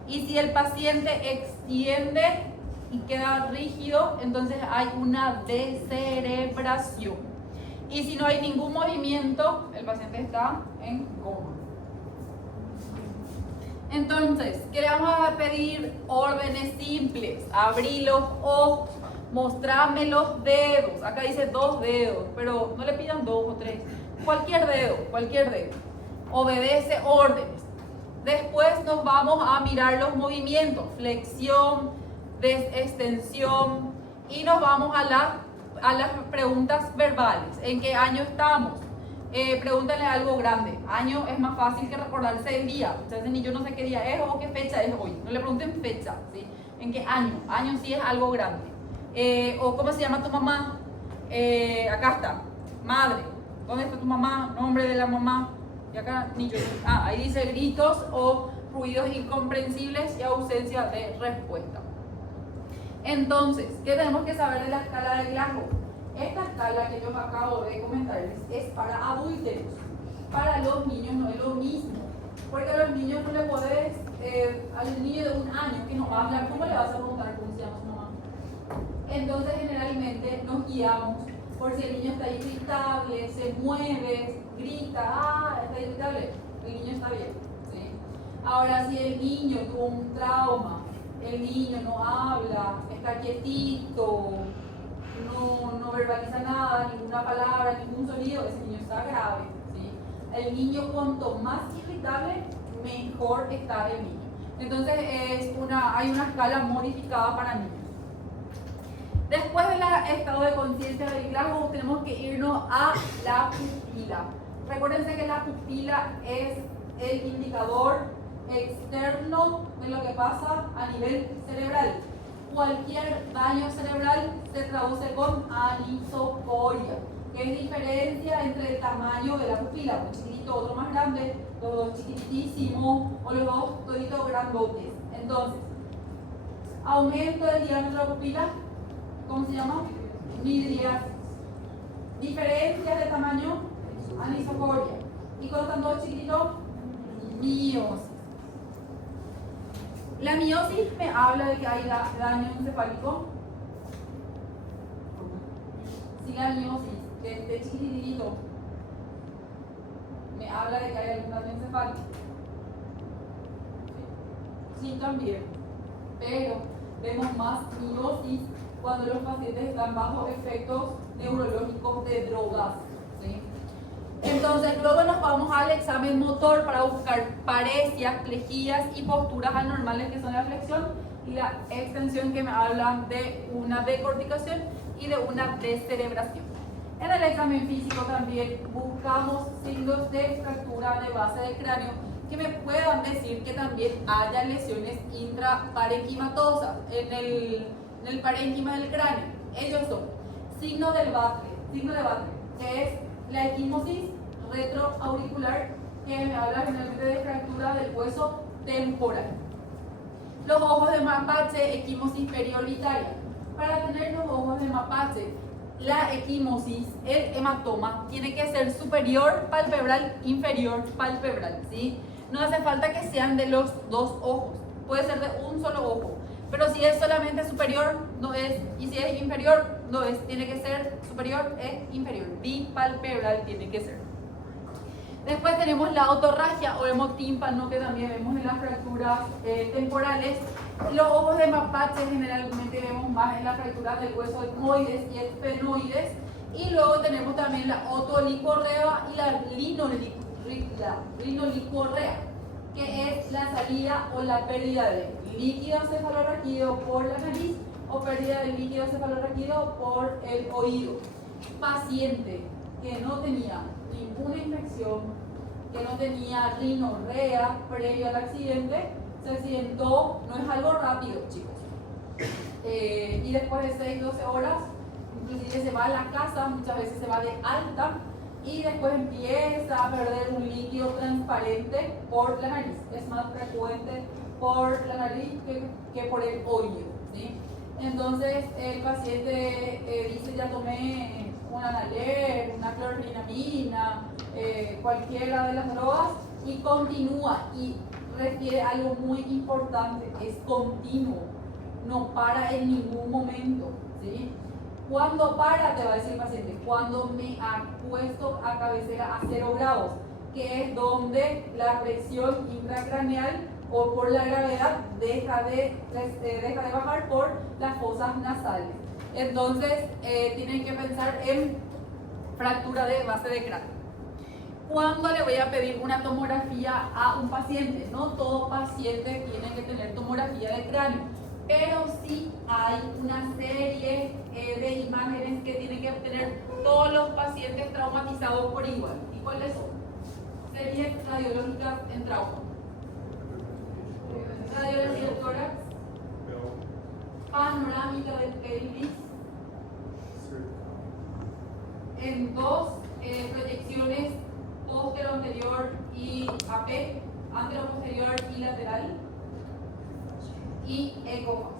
Y si el paciente extiende y queda rígido, entonces hay una descerebración. Y si no hay ningún movimiento, el paciente está en coma. Entonces, ¿qué le vamos a pedir? Órdenes simples. Abrí los ojos, mostrame los dedos. Acá dice 2 dedos, pero no le pidan 2 o 3. Cualquier dedo, cualquier dedo. Obedece órdenes. Después nos vamos a mirar los movimientos, flexión, extensión, y nos vamos a las preguntas verbales. ¿En qué año estamos? Pregúntale algo grande. Año es más fácil que recordarse el día. Entonces, ni yo no sé qué día es o qué fecha es hoy. No le pregunten fecha, ¿sí? ¿En qué año? Año sí es algo grande. O ¿cómo se llama tu mamá? Acá está. Madre. ¿Dónde está tu mamá? Nombre de la mamá. Y acá ni yo. Ahí dice gritos o ruidos incomprensibles y ausencia de respuesta. Entonces, ¿qué tenemos que saber de la escala de Glasgow? Esta escala que yo acabo de comentarles es para adultos. Para los niños no es lo mismo. Porque a los niños no le podés, al niño de 1 año que no va a hablar, ¿cómo le vas a preguntar cómo se llama su mamá? Entonces, generalmente nos guiamos por si el niño está irritable, se mueve, grita, está irritable, el niño está bien, ¿sí? Ahora, si el niño tuvo un trauma, el niño no habla, está quietito, no verbaliza nada, ninguna palabra, ningún sonido, ese niño está grave, ¿sí? El niño cuanto más irritable, mejor está el niño. Entonces hay una escala modificada para niños. Después del estado de conciencia del Glasgow, tenemos que irnos a la pupila. Recuérdense que la pupila es el indicador externo de lo que pasa a nivel cerebral. Cualquier daño cerebral se traduce con anisocoria, que es diferencia entre el tamaño de la pupila, un chiquitito, otro más grande, los dos chiquitísimos o los dos toditos grandotes. Entonces, aumento del diámetro de la pupila, ¿cómo se llama? Midriasis. Diferencia de tamaño, anisocoria. Y cuando están todos chiquititos, miosis. La miosis me habla de que hay daño encefálico. Si la miosis de este chiquitito me habla de que hay algún daño encefálico. Sí, también. Pero vemos más miosis cuando los pacientes están bajo efectos neurológicos de drogas, ¿sí? Entonces, luego nos vamos al examen motor para buscar paresias, plejías y posturas anormales, que son la flexión y la extensión, que me hablan de una decorticación y de una descerebración. En el examen físico también buscamos signos de fractura de base del cráneo que me puedan decir que también haya lesiones intraparenquimatosas en el parénquima del cráneo. Ellos son signo de Batre, que es la equimosis retroauricular, que me habla generalmente de fractura del hueso temporal. Los ojos de mapache, equimosis periorbitaria. Para tener los ojos de mapache, la equimosis, el hematoma, tiene que ser superior palpebral, inferior palpebral, ¿sí? No hace falta que sean de los 2 ojos, puede ser de un solo ojo. Pero si es solamente superior, no es, y si es inferior, no es, tiene que ser superior, es inferior, bipalpebral tiene que ser. Después tenemos la otorragia o hemotímpano, que también vemos en las fracturas temporales. Los ojos de mapache generalmente vemos más en las fracturas del hueso etmoides y esfenoides. Y luego tenemos también la otolicorrea y la rinolicorrea, que es la salida o la pérdida de líquido cefalorraquídeo por la nariz o pérdida de líquido cefalorraquídeo por el oído. Paciente que no tenía ninguna infección, que no tenía rinorrea previo al accidente, se accidentó, no es algo rápido, chicos. Y después de 6-12 horas, inclusive se va a la casa, muchas veces se va de alta, y después empieza a perder un líquido transparente por la nariz. Es más frecuente por la nariz que por el oído, ¿sí? Entonces el paciente dice: ya tomé un Analer, una clorfenamina, cualquiera de las drogas, y continúa, y refiere algo muy importante: es continuo, no para en ningún momento, ¿sí? Cuando para, te va a decir el paciente, cuando me acuesto a cabecera a 0 grados, que es donde la presión intracraneal o por la gravedad deja de bajar por las fosas nasales. Entonces tienen que pensar en fractura de base de cráneo. ¿Cuándo le voy a pedir una tomografía a un paciente? No todo paciente tiene que tener tomografía de cráneo, pero sí hay una serie de imágenes que tienen que obtener todos los pacientes traumatizados por igual. ¿Y cuáles son? Series radiológicas en trauma. Radiología del tórax, panorámica del pelvis, en dos proyecciones postero anterior y AP, antero posterior y lateral, y ecofas.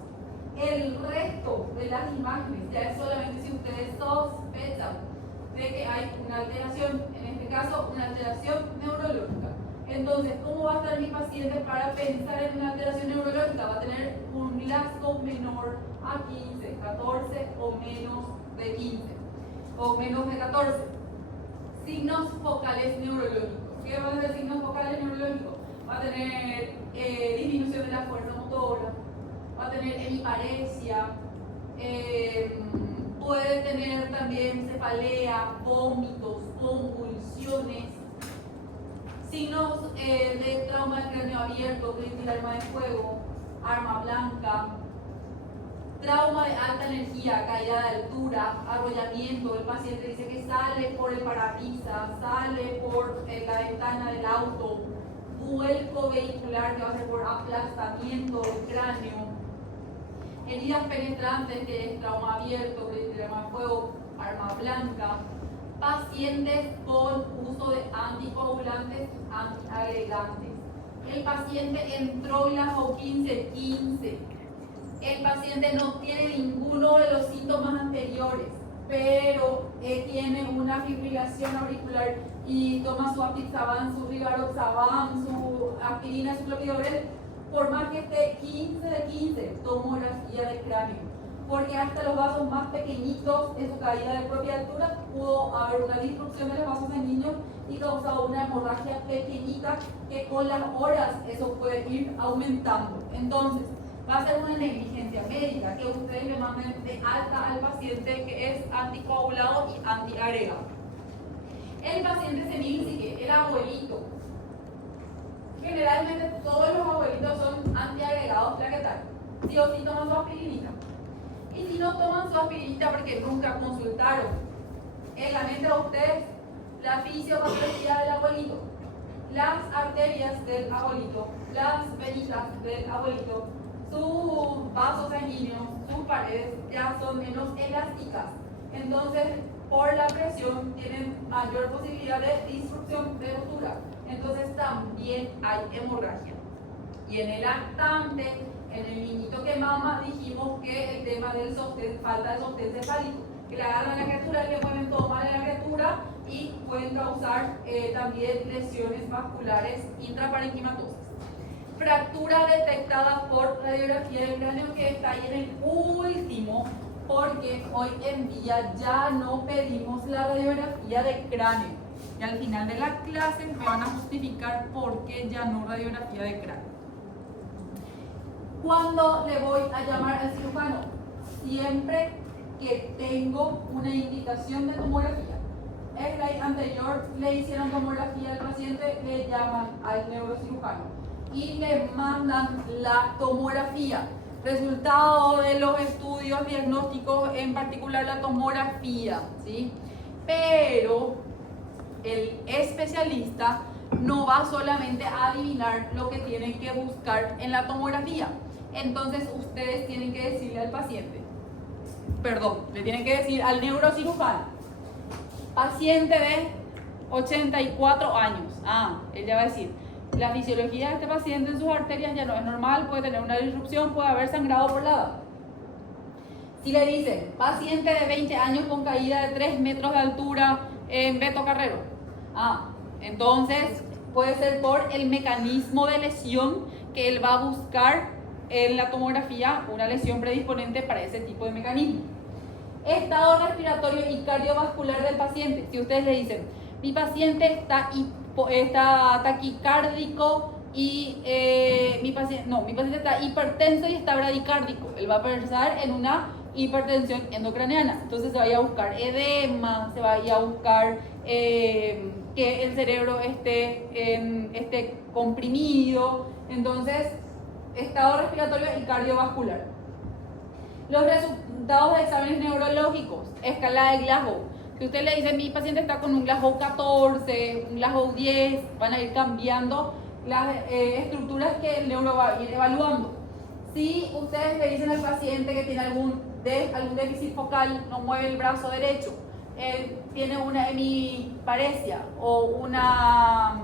El resto de las imágenes ya es solamente si ustedes sospechan de que hay una alteración, en este caso una alteración neurológica. Entonces, ¿cómo va a estar mi paciente para pensar en una alteración neurológica? Va a tener un Glasgow menor a 15, 14 o menos de 15, o menos de 14. Signos focales neurológicos. ¿Qué van a ser signos focales neurológicos? Va a tener disminución de la fuerza motora, va a tener hemiparesia, puede tener también cefalea, vómitos, convulsiones, signos de trauma del cráneo abierto, crisis arma de fuego, arma blanca, trauma de alta energía, caída de altura, arrollamiento. El paciente dice que sale por el parabrisas, sale por la ventana del auto, vuelco vehicular que va a ser por aplastamiento del cráneo, heridas penetrantes que es trauma abierto, arma de fuego, arma blanca, pacientes con uso de anticoagulantes, antiagregantes. El paciente entró y la bajó 15. El paciente no tiene ninguno de los síntomas anteriores, pero tiene una fibrilación auricular y toma su apixaban, su rivaroxaban, su aspirina, su clopidogrel, por más que esté 15, tomografía de cráneo, porque hasta los vasos más pequeñitos en su caída de propia altura pudo haber una disrupción de los vasos sanguíneos y causado una hemorragia pequeñita que con las horas eso puede ir aumentando. Entonces, va a ser una negligencia médica que ustedes le manden de alta al paciente que es anticoagulado y antiagregado. El paciente senil, sí que el abuelito. Generalmente todos los abuelitos son antiagregados plaquetarios. Sí o sí toman su aspirinita. Y si no toman su aspirinita porque nunca consultaron en la mente de ustedes la fisiopatología del abuelito, las arterias del abuelito, las venitas del abuelito, sus vasos sanguíneos, sus paredes ya son menos elásticas. Entonces, por la presión tienen mayor posibilidad de disrupción de rotura. Entonces también hay hemorragia. Y en el lactante, en el niñito que mama, dijimos que el tema del sostén, falta de sostén cefálico, que le agarran a la criatura y le mueven todo mal a la criatura y pueden causar también lesiones vasculares intraparenquimatosas. Fractura detectada por radiografía del cráneo, que está ahí en el último, porque hoy en día ya no pedimos la radiografía de cráneo. Y al final de la clase me van a justificar por qué ya no radiografía de cráneo. ¿Cuándo le voy a llamar al cirujano? Siempre que tengo una indicación de tomografía. El slide anterior le hicieron tomografía al paciente, le llaman al neurocirujano y le mandan la tomografía, resultado de los estudios diagnósticos, en particular la tomografía, ¿sí? Pero el especialista no va solamente a adivinar lo que tienen que buscar en la tomografía. Entonces ustedes tienen que decirle al paciente, le tienen que decir al neurocirujano, paciente de 84 años, él ya va a decir, la fisiología de este paciente en sus arterias ya no es normal, puede tener una disrupción, puede haber sangrado por lado. Si le dicen, paciente de 20 años con caída de 3 metros de altura en Beto Carrero, entonces puede ser por el mecanismo de lesión que él va a buscar en la tomografía, una lesión predisponente para ese tipo de mecanismo. Estado respiratorio y cardiovascular del paciente. Si ustedes le dicen, mi paciente está taquicárdico y mi paciente está hipertenso y está bradicárdico. Él va a pensar en una hipertensión endocraniana. Entonces se va a ir a buscar edema, se va a ir a buscar que el cerebro esté comprimido. Entonces, estado respiratorio y cardiovascular. Los resultados de exámenes neurológicos, escala de Glasgow. Si usted le dice, mi paciente está con un Glasgow 14, un Glasgow 10, van a ir cambiando las estructuras que el neuro va a ir evaluando. Si ustedes le dicen al paciente que tiene algún déficit focal, no mueve el brazo derecho, tiene una hemiparesia o una,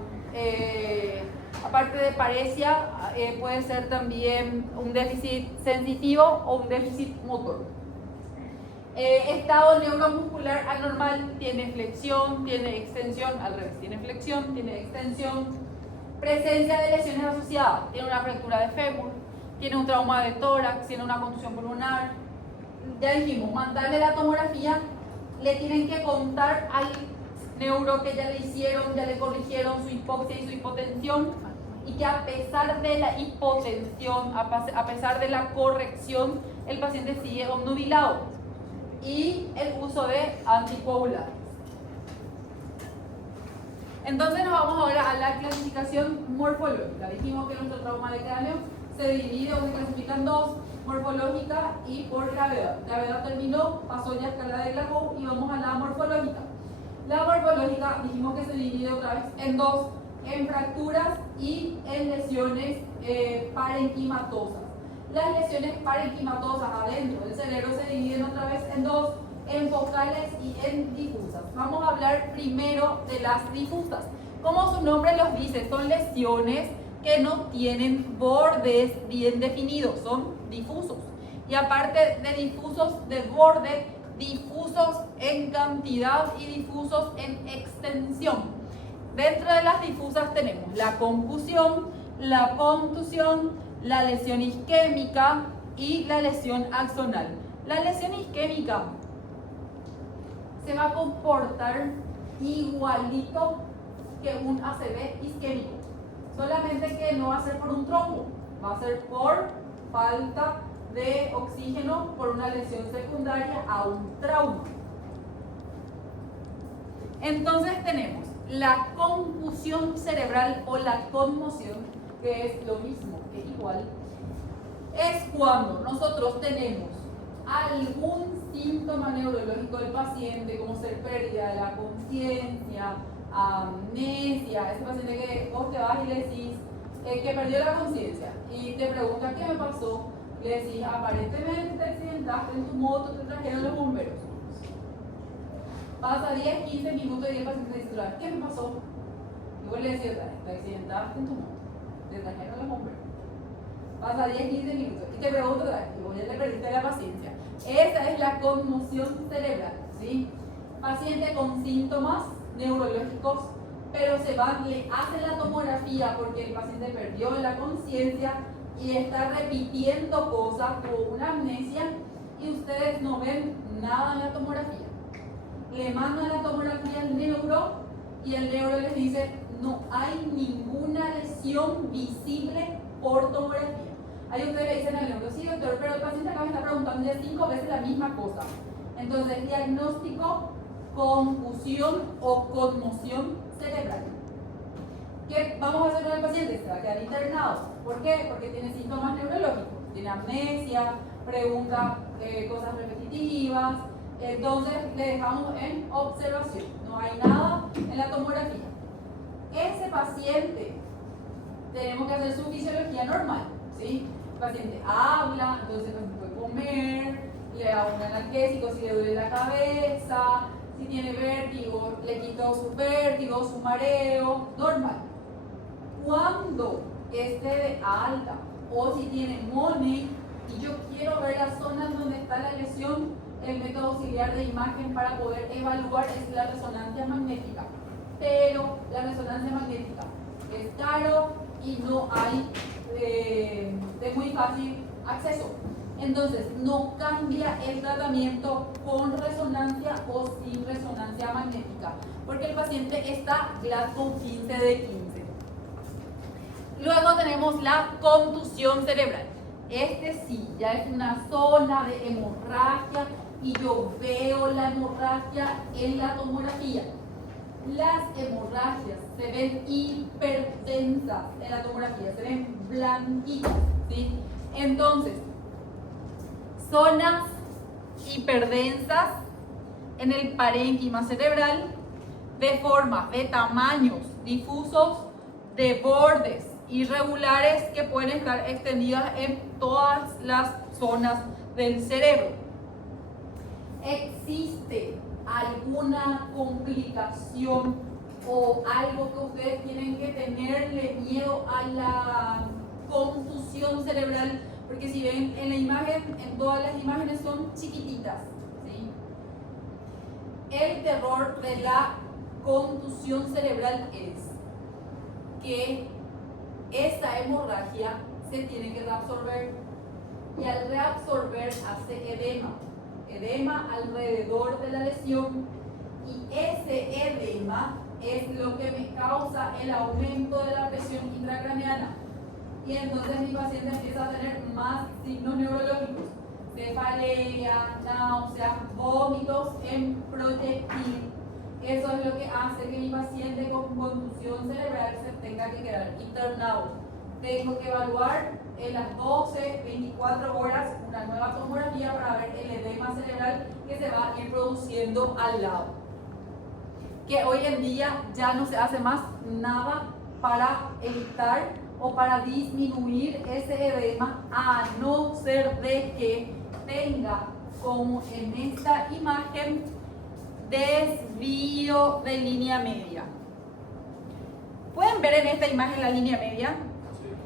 aparte de paresia, puede ser también un déficit sensitivo o un déficit motor. Estado neuromuscular anormal, tiene flexión, tiene extensión, al revés, tiene flexión, tiene extensión. Presencia de lesiones asociadas, tiene una fractura de fémur, tiene un trauma de tórax, tiene una contusión pulmonar. Ya dijimos, mandarle la tomografía, le tienen que contar al neuro que ya le hicieron, ya le corrigieron su hipoxia y su hipotensión, y que a pesar de la hipotensión, a pesar de la corrección, el paciente sigue obnubilado. Y el uso de anticoagulantes. Entonces nos vamos ahora a la clasificación morfológica. Dijimos que nuestro trauma de cráneo se divide o se clasifica en dos, morfológica y por gravedad. Gravedad terminó, pasó ya a escala de Glasgow y vamos a la morfológica. La morfológica dijimos que se divide otra vez en dos, en fracturas y en lesiones parenquimatosas. Las lesiones parenquimatosas adentro del cerebro se dividen otra vez en dos, en focales y en difusas. Vamos a hablar primero de las difusas. Como su nombre los dice, son lesiones que no tienen bordes bien definidos, son difusos. Y aparte de difusos de borde, difusos en cantidad y difusos en extensión. Dentro de las difusas tenemos la concusión, la contusión, la lesión isquémica y la lesión axonal. La lesión isquémica se va a comportar igualito que un ACV isquémico, solamente que no va a ser por un trombo, va a ser por falta de oxígeno por una lesión secundaria a un trauma. Entonces tenemos la concusión cerebral o la conmoción, que es lo mismo que igual, es cuando nosotros tenemos algún síntoma neurológico del paciente, como ser pérdida de la conciencia, amnesia. Ese paciente que vos te vas y le decís que perdió la conciencia y te pregunta qué me pasó, le decís aparentemente te accidentaste en tu moto, te trajeron los bomberos. Pasa 10, 15 minutos y el paciente dice, ¿qué me pasó? Y vos le decís, te accidentaste en tu moto, te trajeron los bomberos. Pasa 10, 15 minutos y te pregunto otra vez, y vos ya le perdiste la paciencia. Esa es la conmoción cerebral, ¿sí? Paciente con síntomas neurológicos, pero le hacen la tomografía porque el paciente perdió la conciencia y está repitiendo cosas o una amnesia y ustedes no ven nada en la tomografía. Le mandan la tomografía al neuro y el neuro les dice no hay ninguna lesión visible por tomografía. Ahí ustedes le dicen al neuro, sí doctor, pero el paciente acá me está preguntando ya 5 veces la misma cosa. Entonces, diagnóstico, confusión o conmoción cerebral. ¿Qué vamos a hacer con el paciente? Se va a quedar internado. ¿Por qué? Porque tiene síntomas neurológicos. Tiene amnesia, pregunta cosas repetitivas. Entonces, le dejamos en observación. No hay nada en la tomografía. Ese paciente, tenemos que hacer su fisiología normal, ¿sí? El paciente habla, entonces no puede comer, le da un analgésico si le duele la cabeza, si tiene vértigo, le quito su vértigo, su mareo, normal. Cuando esté de alta o si tiene money y yo quiero ver las zonas donde está la lesión, el método auxiliar de imagen para poder evaluar es la resonancia magnética. Pero la resonancia magnética es caro y no hay de muy fácil acceso. Entonces, no cambia el tratamiento con resonancia o sin resonancia magnética, porque el paciente está Glasgow 15 de 15. Luego tenemos la contusión cerebral. Este sí, ya es una zona de hemorragia y yo veo la hemorragia en la tomografía. Las hemorragias se ven hiperdensas en la tomografía, se ven blanquitas, ¿sí? Entonces, zonas hiperdensas en el parénquima cerebral de forma, de tamaños difusos, de bordes irregulares que pueden estar extendidas en todas las zonas del cerebro. ¿Existe alguna complicación o algo que ustedes tienen que tenerle miedo a la contusión cerebral? Porque si ven en la imagen, en todas las imágenes son chiquititas, ¿sí? El terror de la contusión cerebral es que esta hemorragia se tiene que reabsorber y al reabsorber hace edema alrededor de la lesión y ese edema es lo que me causa el aumento de la presión intracraneana y entonces mi paciente empieza a tener más signos neurológicos, cefalea, náuseas, vómitos en proyectil. Eso es lo que hace que mi paciente con contusión cerebral se tenga que quedar internado. Tengo que evaluar en las 12, 24 horas una nueva tomografía para ver el edema cerebral que se va a ir produciendo al lado. Que hoy en día ya no se hace más nada para evitar o para disminuir ese edema, a no ser de que tenga, como en esta imagen, desvío de línea media. ¿Pueden ver en esta imagen la línea media?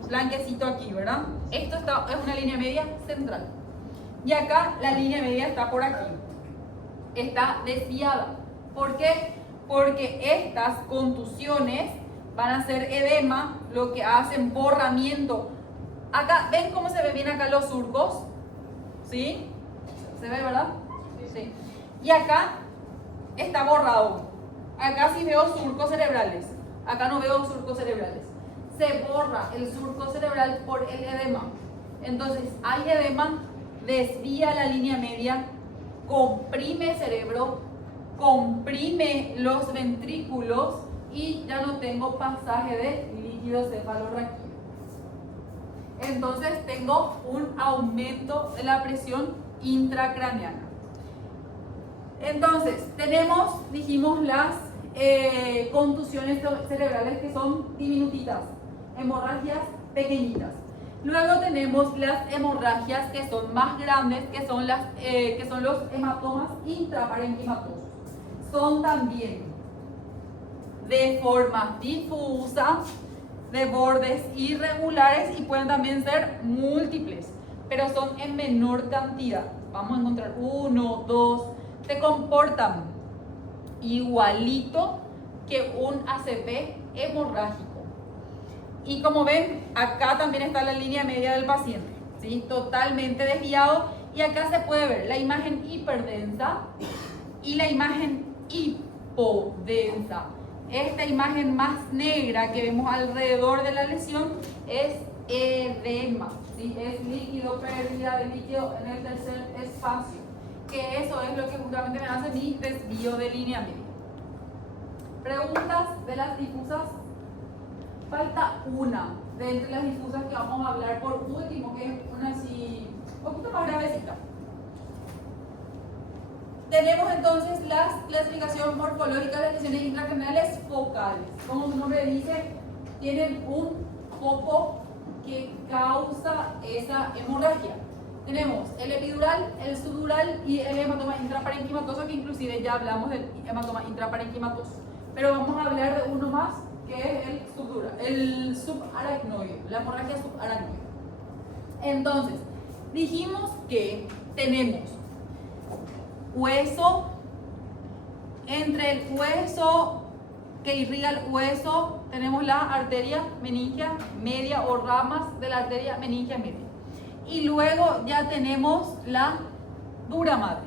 Blanquecito aquí, ¿verdad? Esto es una línea media central. Y acá la línea media está por aquí. Está desviada. ¿Por qué? Porque estas contusiones van a ser edema, lo que hacen borramiento. Acá, ¿ven cómo se ve bien acá los surcos? ¿Sí? ¿Se ve, verdad? Sí. Y acá está borrado. Acá sí veo surcos cerebrales. Acá no veo surcos cerebrales. Se borra el surco cerebral por el edema. Entonces, hay edema, desvía la línea media, comprime el cerebro, comprime los ventrículos y ya no tengo pasaje de líquido cefalorraquídeo. Entonces, tengo un aumento de la presión intracraneana. Entonces, dijimos las contusiones cerebrales que son diminutitas, hemorragias pequeñitas. Luego tenemos las hemorragias que son más grandes, que son los hematomas intraparenquimatosos. Son también de forma difusa, de bordes irregulares y pueden también ser múltiples, pero son en menor cantidad. Vamos a encontrar 1, 2, se comportan igualito que un ACV hemorrágico. Y como ven, acá también está la línea media del paciente, ¿sí? Totalmente desviado. Y acá se puede ver la imagen hiperdensa y la imagen hipodensa. Esta imagen más negra que vemos alrededor de la lesión es edema, ¿sí? Es líquido, pérdida de líquido en el tercer espacio. Que eso es lo que justamente me hace mi desvío de línea media. Preguntas de las difusas. Falta una de entre las difusas que vamos a hablar por último, que es una así un poquito más gravecita. Tenemos entonces la clasificación morfológica de las lesiones intracraneales focales. Como su nombre dice, tienen un foco que causa esa hemorragia. Tenemos el epidural, el subdural y el hematoma intraparenquimatoso, que inclusive ya hablamos del hematoma intraparenquimatoso. Pero vamos a hablar de uno más, que es el subdural, el subaracnoide, la hemorragia subaracnoide. Entonces, dijimos que tenemos hueso, entre el hueso que irriga el hueso, tenemos la arteria meningia media o ramas de la arteria meningia media. Y luego ya tenemos la dura madre.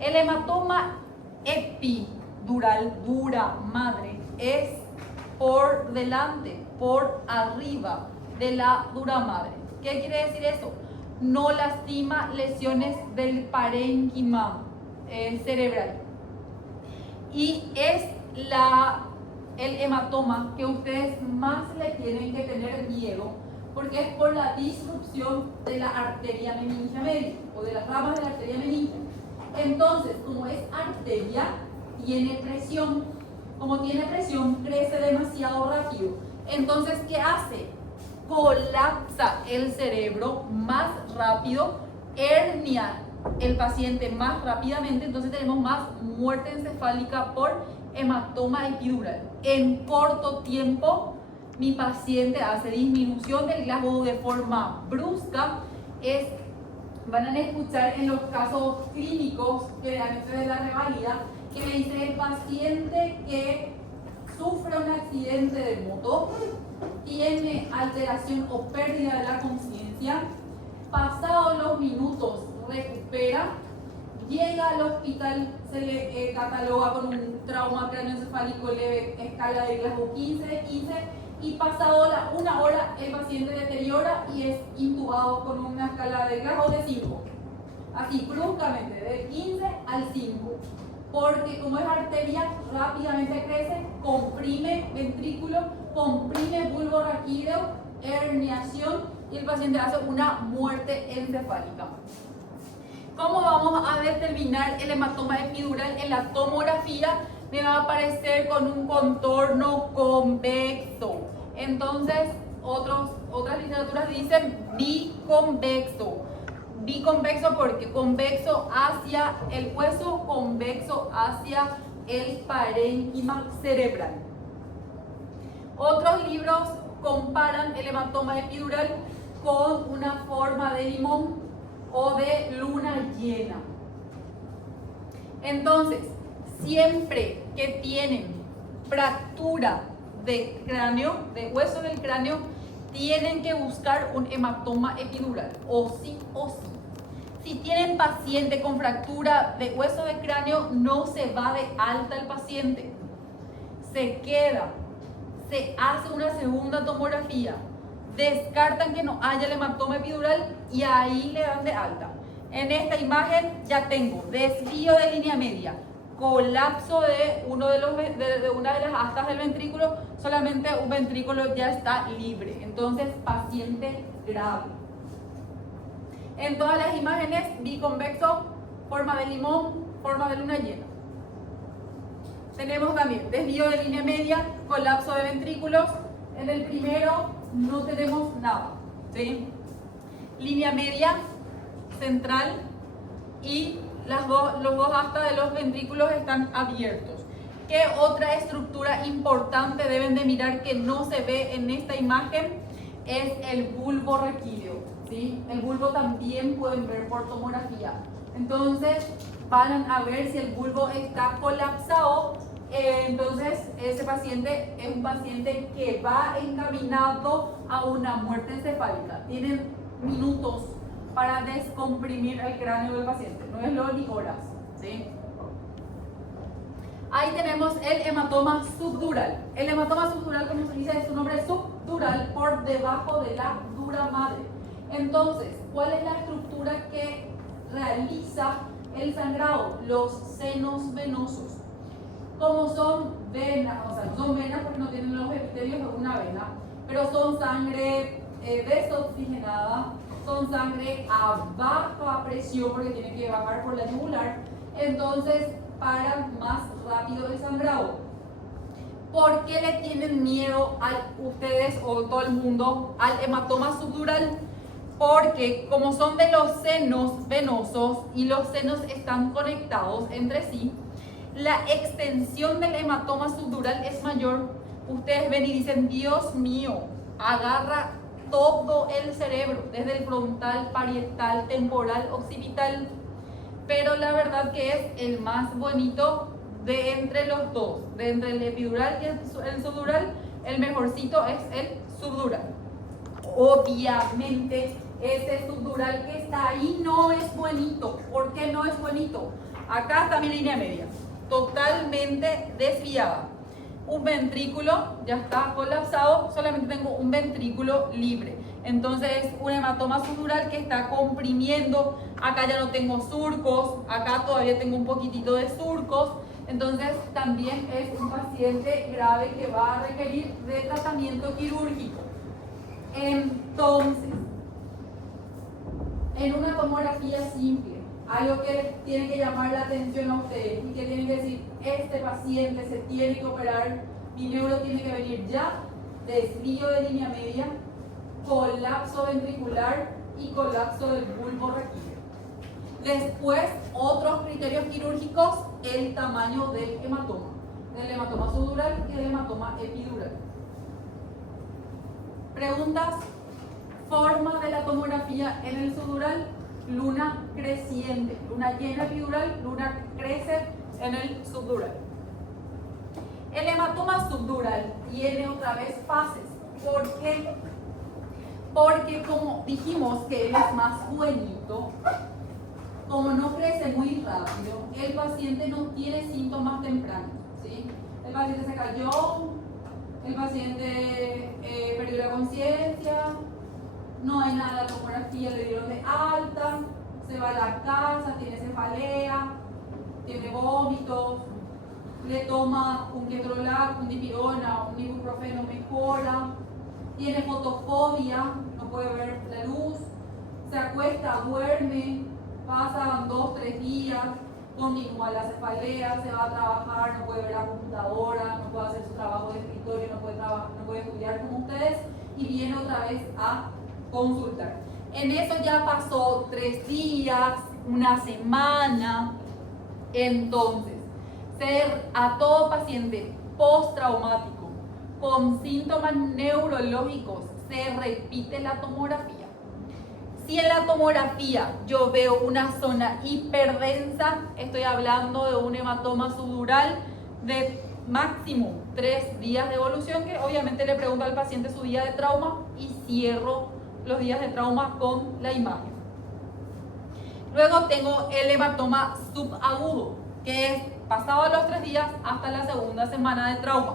El hematoma epidural, dura madre, es por delante, por arriba de la dura madre. ¿Qué quiere decir eso? No lastima lesiones del parénquima cerebral. Y es el hematoma que ustedes más le tienen que tener miedo, porque es por la disrupción de la arteria meningia media o de las ramas de la arteria meningia. Entonces, como es arteria, tiene presión. Como tiene presión, crece demasiado rápido. Entonces, ¿qué hace? Colapsa el cerebro más rápido, hernia el paciente más rápidamente, entonces tenemos más muerte encefálica por hematoma epidural. En corto tiempo, mi paciente hace disminución del Glasgow de forma brusca. Van a escuchar en los casos clínicos, generalmente de la revalida, que me dice el paciente que sufre un accidente de moto, tiene alteración o pérdida de la conciencia, pasados los minutos recupera, llega al hospital, se le cataloga con un trauma craneoencefálico leve, escala de Glasgow 15 de 15, y pasado una hora el paciente deteriora y es intubado con una escala de Glasgow de 5. Así bruscamente, de 15 al 5. Porque como es arteria, rápidamente crece, comprime ventrículo, comprime bulbo raquídeo, herniación y el paciente hace una muerte encefálica. ¿Cómo vamos a determinar el hematoma epidural? En la tomografía me va a aparecer con un contorno convexo. Entonces, otras literaturas dicen biconvexo. Biconvexo porque convexo hacia el hueso, convexo hacia el parénquima cerebral. Otros libros comparan el hematoma epidural con una forma de limón o de luna llena. Entonces, siempre que tienen fractura de cráneo, de hueso del cráneo, tienen que buscar un hematoma epidural, o sí o sí. Si tienen paciente con fractura de hueso de cráneo, no se va de alta el paciente, se queda, se hace una segunda tomografía, descartan que no haya el hematoma epidural y ahí le dan de alta. En esta imagen ya tengo desvío de línea media, colapso de una de las astas del ventrículo, solamente un ventrículo ya está libre, entonces paciente grave. En todas las imágenes, biconvexo, forma de limón, forma de luna llena. Tenemos también desvío de línea media, colapso de ventrículos. En el primero no tenemos nada, ¿sí? Línea media, central y los dos astas de los ventrículos están abiertos. ¿Qué otra estructura importante deben de mirar que no se ve en esta imagen? Es el bulbo raquídeo, ¿sí? El bulbo también pueden ver por tomografía. Entonces van a ver si el bulbo está colapsado. Entonces ese paciente es un paciente que va encaminado a una muerte encefálica. Tienen minutos para descomprimir el cráneo del paciente, no es lo ni horas, ¿sí? Ahí tenemos el hematoma subdural. El hematoma subdural, como se dice, es un nombre subdural por debajo de la dura madre. Entonces, ¿cuál es la estructura que realiza el sangrado? Los senos venosos. Como son venas, o sea, no son venas porque no tienen los epitelios de una vena, pero son sangre desoxigenada, son sangre a baja presión porque tiene que bajar por la yugular, entonces paran más rápido el sangrado. ¿Por qué le tienen miedo a ustedes o todo el mundo al hematoma subdural? Porque como son de los senos venosos y los senos están conectados entre sí, la extensión del hematoma subdural es mayor. Ustedes ven y dicen, Dios mío, agarra todo el cerebro, desde el frontal, parietal, temporal, occipital. Pero la verdad que es el más bonito de entre los dos, de entre el epidural y el subdural, el mejorcito es el subdural. Obviamente ese subdural que está ahí no es bonito. ¿Por qué no es bonito? Acá está mi línea media, totalmente desviada. un ventrículo, ya está colapsado, solamente tengo un ventrículo libre. Entonces es un hematoma subdural que está comprimiendo. Acá ya no tengo surcos, acá todavía tengo un poquitito de surcos. Entonces también es un paciente grave que va a requerir de tratamiento quirúrgico. Entonces, en una tomografía simple, algo que tiene que llamar la atención a ustedes y que tienen que decir, este paciente se tiene que operar, mi neuro tiene que venir ya, desvío de línea media, colapso ventricular y colapso del bulbo raquídeo. Después, otros criterios quirúrgicos, el tamaño del hematoma subdural y del hematoma epidural. Preguntas. Forma de la tomografía en el subdural, luna creciente, luna llena epidural, luna crece en el subdural. El hematoma subdural tiene otra vez fases. ¿Por qué? Porque como dijimos que él es más juvenilito, como no crece muy rápido, el paciente no tiene síntomas tempranos, ¿sí? El paciente se cayó, el paciente perdió la conciencia, no hay nada en la tomografía, le dieron de alta, se va a la casa, tiene cefalea, tiene vómitos, le toma un ketorolac, un dipirona, un ibuprofeno, mejora, tiene fotofobia, no puede ver la luz, se acuesta, duerme, pasan 2-3 días, continúa la cefalea, se va a trabajar, no puede ver la computadora, no puede hacer su trabajo de escritorio, no puede estudiar como ustedes y viene otra vez a consultar. En eso ya pasó 3 días, una semana. Entonces, a todo paciente postraumático con síntomas neurológicos se repite la tomografía. Si en la tomografía yo veo una zona hiperdensa, estoy hablando de un hematoma subdural de máximo 3 días de evolución, que obviamente le pregunto al paciente su día de trauma y cierro los días de trauma con la imagen. Luego tengo el hematoma subagudo, que es pasado los 3 días hasta la segunda semana de trauma,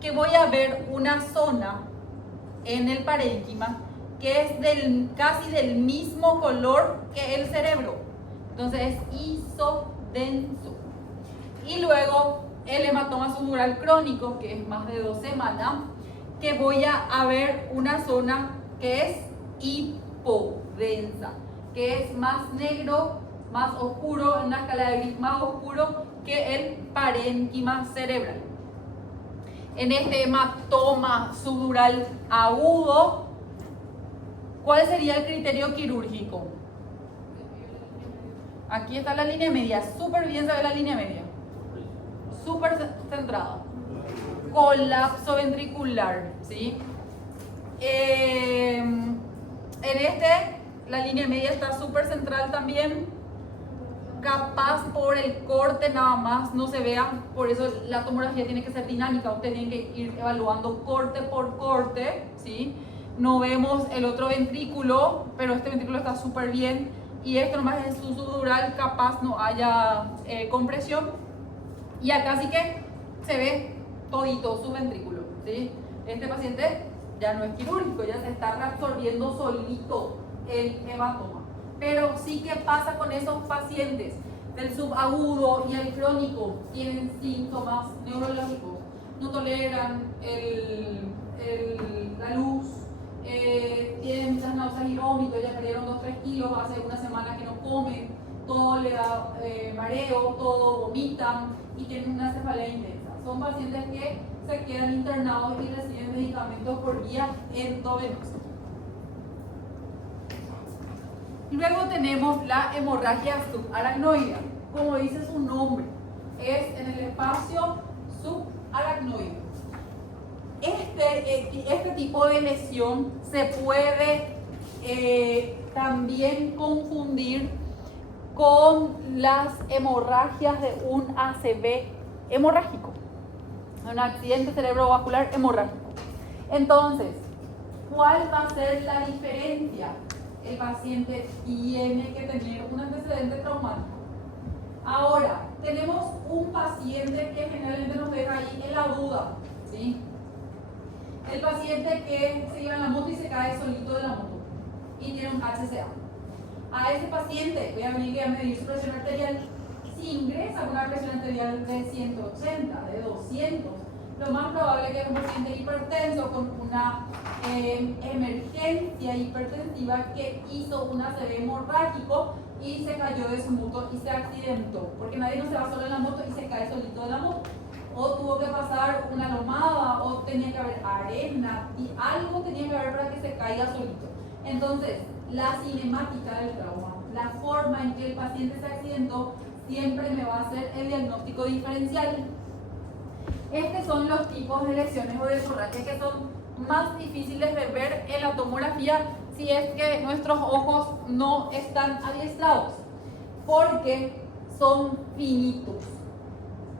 que voy a ver una zona en el parénquima que es casi del mismo color que el cerebro, entonces es isodenso. Y luego el hematoma subdural crónico, que es más de 2 semanas, que voy a ver una zona que es hipodensa, que es más negro, más oscuro, en una escala de gris más oscuro que el parénquima cerebral. En este hematoma subdural agudo, ¿cuál sería el criterio quirúrgico? Aquí está la línea media, súper bien se ve la línea media, súper centrada. Colapso ventricular, ¿sí? La línea media está súper central también. Capaz por el corte nada más no se vea, por eso la tomografía tiene que ser dinámica. Ustedes tienen que ir evaluando corte por corte, ¿sí? No vemos el otro ventrículo, pero este ventrículo está súper bien. Y esto nomás es su subdural, capaz no haya compresión. Y acá sí que se ve todito su ventrículo, ¿sí? Este paciente ya no es quirúrgico, ya se está reabsorbiendo solito el hematoma. Pero sí que pasa con esos pacientes del subagudo y el crónico, tienen síntomas neurológicos, no toleran la luz, tienen muchas náuseas y vómitos, ya perdieron 2-3 kilos, hace una semana que no comen, todo le da mareo, todo vomitan y tienen una cefalea intensa. Son pacientes que se quedan internados y reciben medicamentos por vía endovenosa. Luego tenemos la hemorragia subaracnoidea. Como dice su nombre, es en el espacio subaracnoide. Este tipo de lesión se puede también confundir con las hemorragias de un ACV hemorrágico, un accidente cerebrovascular hemorrágico. Entonces, ¿cuál va a ser la diferencia? El paciente tiene que tener un antecedente traumático. Ahora, tenemos un paciente que generalmente nos deja ahí en la duda. ¿sí? El paciente que se iba en la moto y se cae solito de la moto y tiene un HCA. A ese paciente voy a venir a medir su presión arterial. Si ingresa con una presión arterial de 180, de 200, lo más probable es que es un paciente hipertenso con una emergencia hipertensiva que hizo un ACV hemorrágico y se cayó de su moto y se accidentó, porque nadie no se va solo en la moto y se cae solito de la moto. O tuvo que pasar una lomada, o tenía que haber arena, y algo tenía que haber para que se caiga solito. Entonces, la cinemática del trauma, la forma en que el paciente se accidentó, siempre me va a hacer el diagnóstico diferencial. Estos son los tipos de lesiones o de hemorragias que son más difíciles de ver en la tomografía si es que nuestros ojos no están adiestrados, porque son finitos,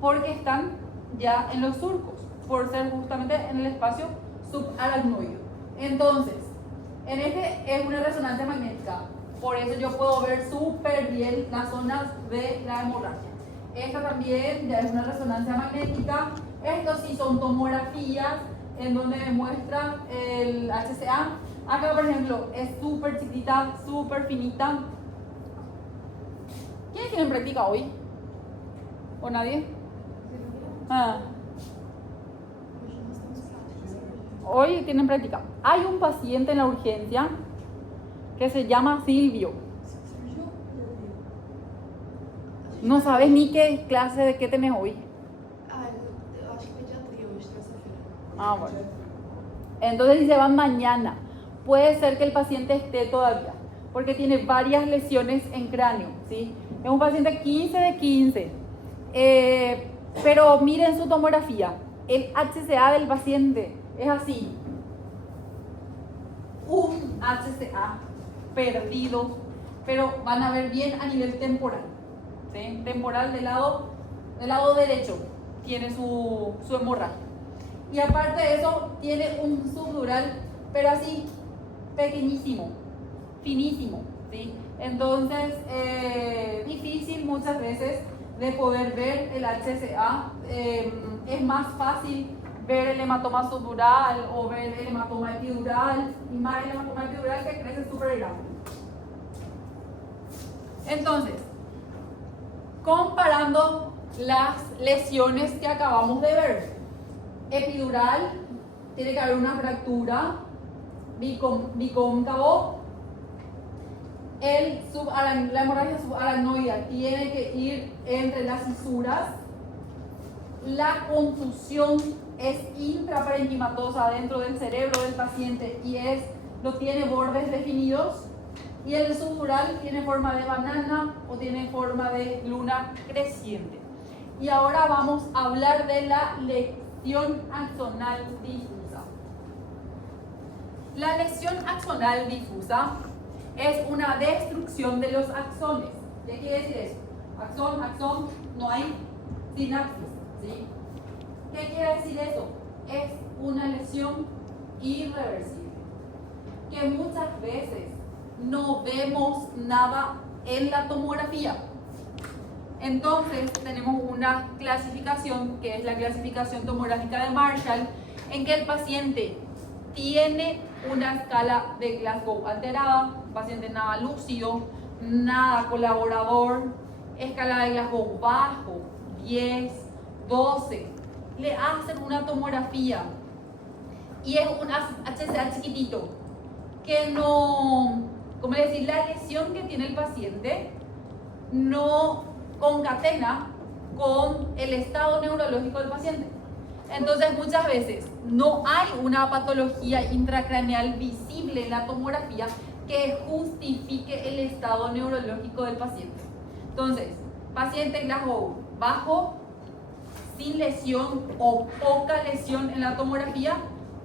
porque están ya en los surcos, por ser justamente en el espacio subaracnoideo. Entonces, en este es una resonancia magnética, por eso yo puedo ver súper bien las zonas de la hemorragia. Esta también ya es una resonancia magnética. Estos sí son tomografías en donde me muestra el HCA. Acá, por ejemplo, es súper chiquitita, súper finita. ¿Quiénes tienen práctica hoy? ¿O nadie? Ah. Hoy tienen práctica. Hay un paciente en la urgencia que se llama Silvio. No sabes ni qué clase de qué tenés hoy. Eu acho que pediatria hoje, terça-feira. Ah, bueno. Entonces, si se van mañana, puede ser que el paciente esté todavía, porque tiene varias lesiones en cráneo, ¿sí? Es un paciente 15 de 15. Pero miren su tomografía. El HCA del paciente es así. Un HCA perdido, pero van a ver bien a nivel temporal. ¿Sí? Temporal del lado derecho tiene su hemorragia. Y aparte de eso, tiene un subdural, pero así, pequeñísimo, finísimo, ¿sí? Entonces, difícil muchas veces de poder ver el HCA. Es más fácil ver el hematoma subdural o ver el hematoma epidural, y más el hematoma epidural que crece súper grande. Entonces, comparando las lesiones que acabamos de ver, epidural, tiene que haber una fractura, bicóncavo. La hemorragia subaracnoidea tiene que ir entre las fisuras. La contusión es intraparenquimatosa dentro del cerebro del paciente y no tiene bordes definidos. Y el subdural tiene forma de banana o tiene forma de luna creciente. Y ahora vamos a hablar de la lesión axonal difusa. La lesión axonal difusa es una destrucción de los axones. ¿Qué quiere decir eso? Axón, no hay sinapsis, ¿sí? ¿Qué quiere decir eso? Es una lesión irreversible, que muchas veces no vemos nada en la tomografía. Entonces tenemos una clasificación que es la clasificación tomográfica de Marshall, en que el paciente tiene una escala de Glasgow alterada, paciente nada lúcido, nada colaborador, escala de Glasgow bajo, 10, 12. Le hacen una tomografía y es un HCA chiquitito que no, ¿cómo decir? La lesión que tiene el paciente no concatena con el estado neurológico del paciente. Entonces muchas veces no hay una patología intracraneal visible en la tomografía que justifique el estado neurológico del paciente. Entonces, paciente Glasgow bajo, sin lesión o poca lesión en la tomografía,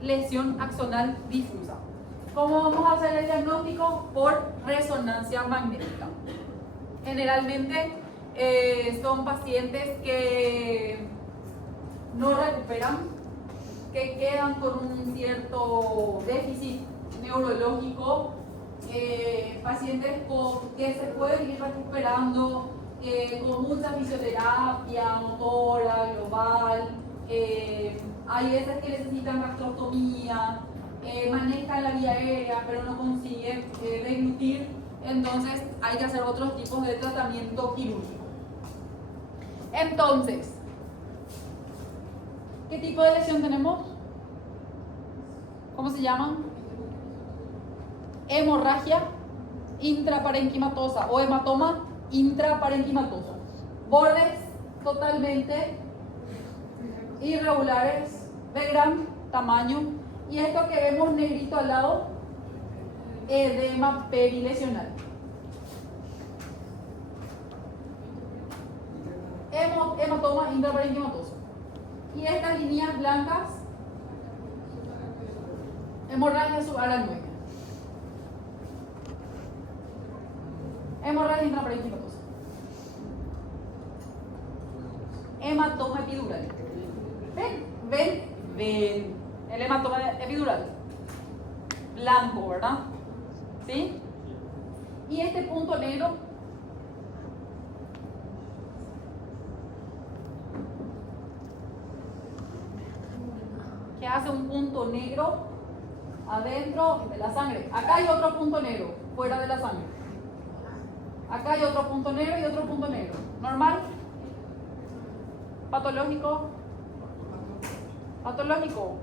lesión axonal difusa. ¿Cómo vamos a hacer el diagnóstico? Por resonancia magnética. Generalmente son pacientes que no recuperan, que quedan con un cierto déficit neurológico, pacientes que se pueden ir recuperando con mucha fisioterapia motora, global, Hay veces que necesitan gastrostomía, manejan la vía aérea, pero no consiguen deglutir, entonces hay que hacer otros tipos de tratamiento quirúrgico. Entonces, ¿qué tipo de lesión tenemos? ¿Cómo se llaman? Hemorragia intraparenquimatosa o hematoma intraparenquimatoso. Bordes totalmente irregulares de gran tamaño. Y esto que vemos negrito al lado, edema perilesional. Hematoma intraparenquimatoso. Y estas líneas blancas, hemorragia subaracnoidea. Hemorragia intraparenquimatosa. Hematoma epidural. ¿Ven? El hematoma epidural. Blanco, ¿verdad? ¿Sí? Y este punto negro, ¿qué hace un punto negro adentro de la sangre? Acá hay otro punto negro, fuera de la sangre. Acá hay otro punto negro y otro punto negro. ¿Normal? ¿Patológico? ¿Patológico?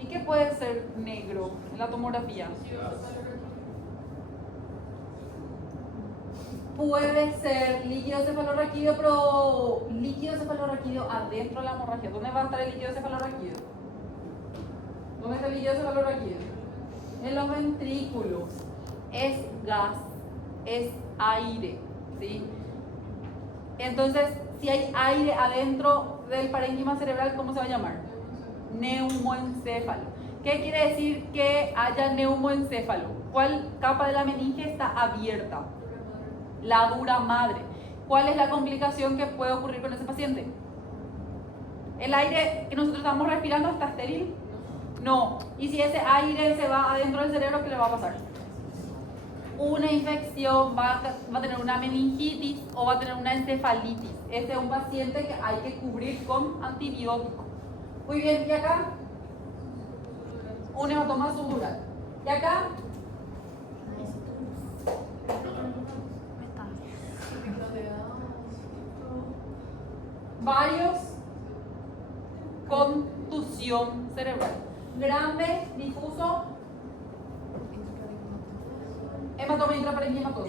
¿Y qué puede ser negro en la tomografía? Puede ser líquido cefalorraquídeo, pero líquido cefalorraquídeo adentro de la hemorragia. ¿Dónde va a estar el líquido cefalorraquídeo? ¿Dónde está el líquido cefalorraquídeo? En los ventrículos. Es gas, es aire, ¿sí? Entonces, si hay aire adentro del parénquima cerebral, ¿cómo se va a llamar? Neumoencéfalo. ¿Qué quiere decir que haya neumoencéfalo? ¿Cuál capa de la meninge está abierta? La dura madre. ¿Cuál es la complicación que puede ocurrir con ese paciente? ¿El aire que nosotros estamos respirando está estéril? No. ¿Y si ese aire se va adentro del cerebro, qué le va a pasar? Una infección, va a tener una meningitis o va a tener una encefalitis. Este es un paciente que hay que cubrir con antibiótico. Muy bien, ¿y acá? Un hematoma subdural. ¿Y acá? Varios, contusión cerebral. Grande, difuso, hematoma intraparenquimatoso.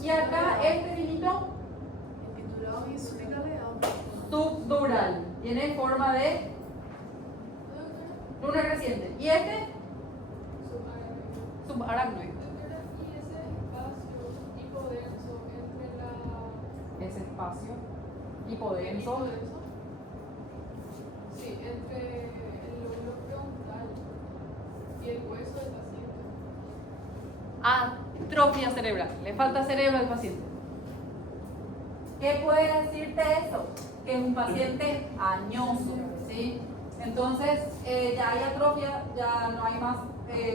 Y acá este finito, subdural. Tiene forma de luna creciente. ¿Y este? Subaracnoide. Ese espacio hipodenso. Sí, entre el lóbulo frontal y el hueso del paciente. Atrofia cerebral. Le falta cerebro al paciente. ¿Qué puede decirte eso? Que es un paciente añoso, ¿sí? Entonces, ya hay atrofia, ya no hay más.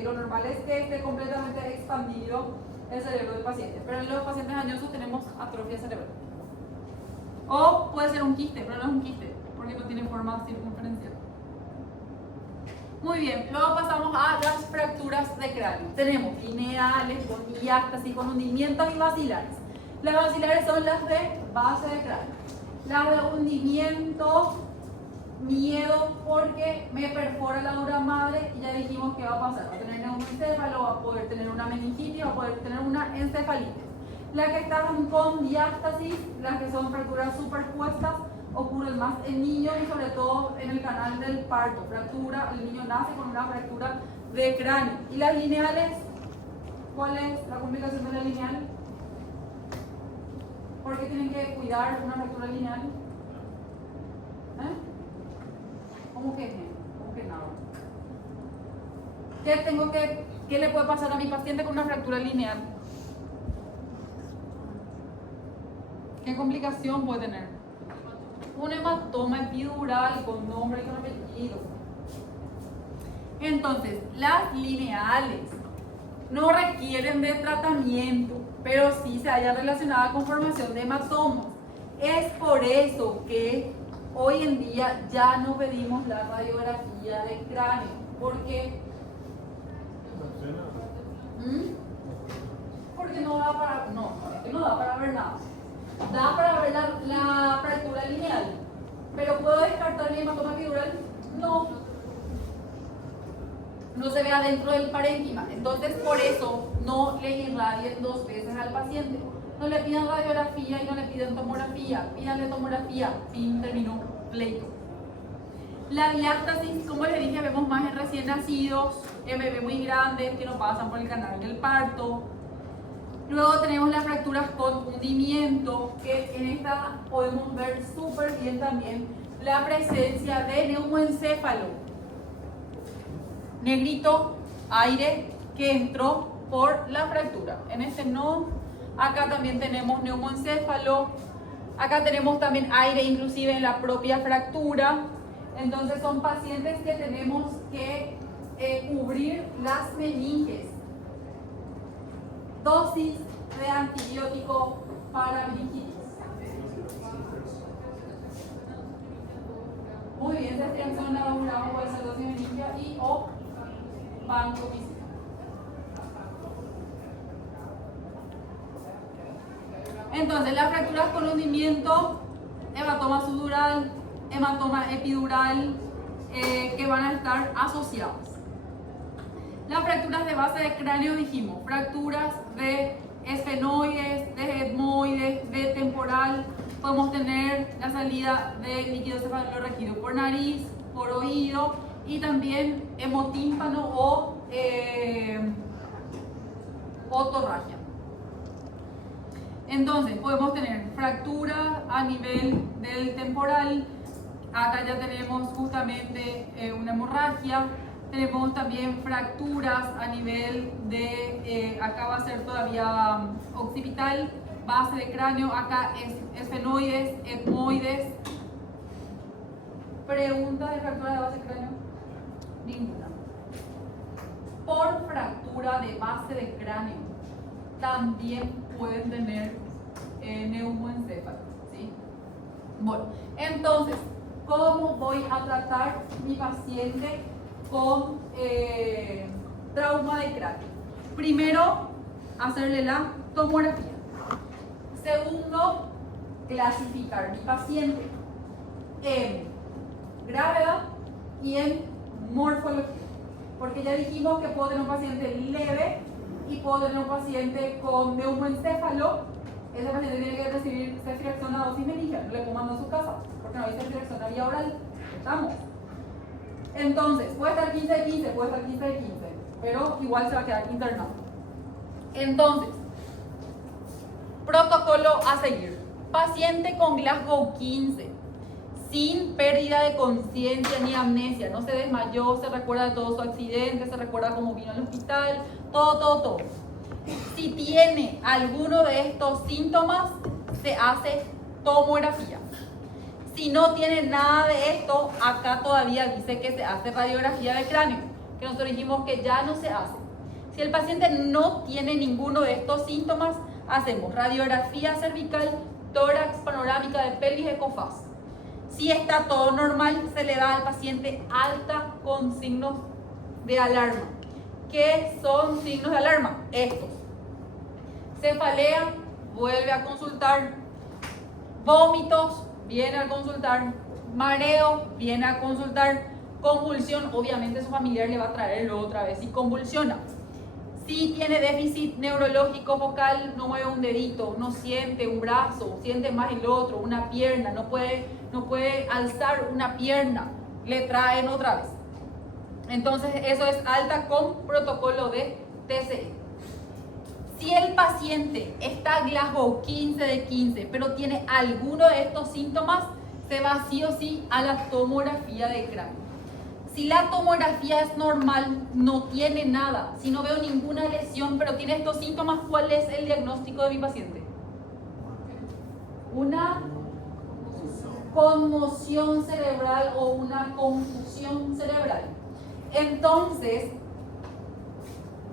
Lo normal es que esté completamente expandido el cerebro del paciente. Pero en los pacientes añosos tenemos atrofia cerebral. O puede ser un quiste, pero no es un quiste, porque no tiene forma circunferencial. Muy bien, luego pasamos a las fracturas de cráneo. Tenemos lineales, con diástasis, con hundimientos y vacilares. Las vacilares son las de base de cráneo. Las de hundimiento, miedo porque me perfora la dura madre y ya dijimos que va a pasar. Va a tener neumoencéfalo, va a poder tener una meningitis, va a poder tener una encefalitis. Las que están con diástasis, las que son fracturas superpuestas, ocurren más en niños y sobre todo en el canal del parto. Fractura, el niño nace con una fractura de cráneo. ¿Y las lineales? ¿Cuál es la complicación de la lineal? ¿Por qué tienen que cuidar una fractura lineal? ¿Cómo que nada? ¿Qué le puede pasar a mi paciente con una fractura lineal? ¿Qué complicación puede tener? Un hematoma epidural con nombre y con apellido. Entonces, las lineales no requieren de tratamiento, pero sí se hallan relacionadas con formación de hematomas. Es por eso que hoy en día ya no pedimos la radiografía de cráneo. ¿Por qué? Porque no da para, no da para ver nada. Da para ver la fractura lineal. ¿Pero puedo descartar el hematoma epidural? No. No se ve adentro del parénquima. Entonces, por eso no le irradien 2 veces al paciente. No le pidan radiografía y no le piden tomografía. Pídanle tomografía. Fin, terminó, pleito. La diástasis, como les dije, vemos más en recién nacidos, en bebés muy grandes que no pasan por el canal del parto. Luego tenemos las fracturas con hundimiento, que en esta podemos ver súper bien también la presencia de neumoencéfalo. Negrito, aire que entró por la fractura. En este no. Acá también tenemos neumoencéfalo. Acá tenemos también aire inclusive en la propia fractura. Entonces son pacientes que tenemos que cubrir las meninges. Dosis de antibiótico para meningitis. Muy bien, se reacciona a una puede ser dosis de meningia y o vancomicina. Entonces, las fracturas con hundimiento, hematoma subdural, hematoma epidural, que van a estar asociadas. Las fracturas de base de cráneo dijimos, fracturas de esfenoides, de etmoides, de temporal. Podemos tener la salida de líquido cefalorraquídeo por nariz, por oído y también hemotímpano o otorragia. Entonces, podemos tener fractura a nivel del temporal. Acá ya tenemos justamente una hemorragia. Tenemos también fracturas a nivel de, acá va a ser todavía occipital, base de cráneo. Acá es esfenoides, etmoides. ¿Pregunta de fractura de base de cráneo? Ninguna. Por fractura de base de cráneo también pueden tener neumoencéfalo, ¿sí? Bueno, entonces, ¿cómo voy a tratar mi paciente con trauma de cráneo? Primero, hacerle la tomografía. Segundo, clasificar mi paciente en gravedad y en morfología. Porque ya dijimos que puedo tener un paciente leve y puedo tener un paciente con neumoencéfalo. Ese paciente tiene que recibir ceftriaxona dosis meningia. No le puedo mandar a su casa porque no hay ceftriaxona vía oral. ¿Estamos? Entonces, puede estar 15 de 15, puede estar 15 de 15, pero igual se va a quedar internado. Entonces, protocolo a seguir. Paciente con Glasgow 15, sin pérdida de conciencia ni amnesia. No se desmayó, se recuerda de todo su accidente, se recuerda cómo vino al hospital, todo. Si tiene alguno de estos síntomas, se hace tomografía. Si no tiene nada de esto, acá todavía dice que se hace radiografía de cráneo, que nosotros dijimos que ya no se hace. Si el paciente no tiene ninguno de estos síntomas, hacemos radiografía cervical, tórax, panorámica de pelvis, ecofaz. Si está todo normal, se le da al paciente alta con signos de alarma. ¿Qué son signos de alarma? Estos. Cefalea, vuelve a consultar. Vómitos, viene a consultar. Mareo, viene a consultar. Convulsión, obviamente su familiar le va a traerlo otra vez y convulsiona. Si tiene déficit neurológico vocal, no mueve un dedito, no siente un brazo, siente más el otro, una pierna, no puede alzar una pierna, le traen otra vez. Entonces eso es alta con protocolo de TCE. Si el paciente está Glasgow 15 de 15, pero tiene alguno de estos síntomas, se va sí o sí a la tomografía de cráneo. Si la tomografía es normal, no tiene nada, si no veo ninguna lesión, pero tiene estos síntomas, ¿cuál es el diagnóstico de mi paciente? Una conmoción cerebral o una confusión cerebral. Entonces,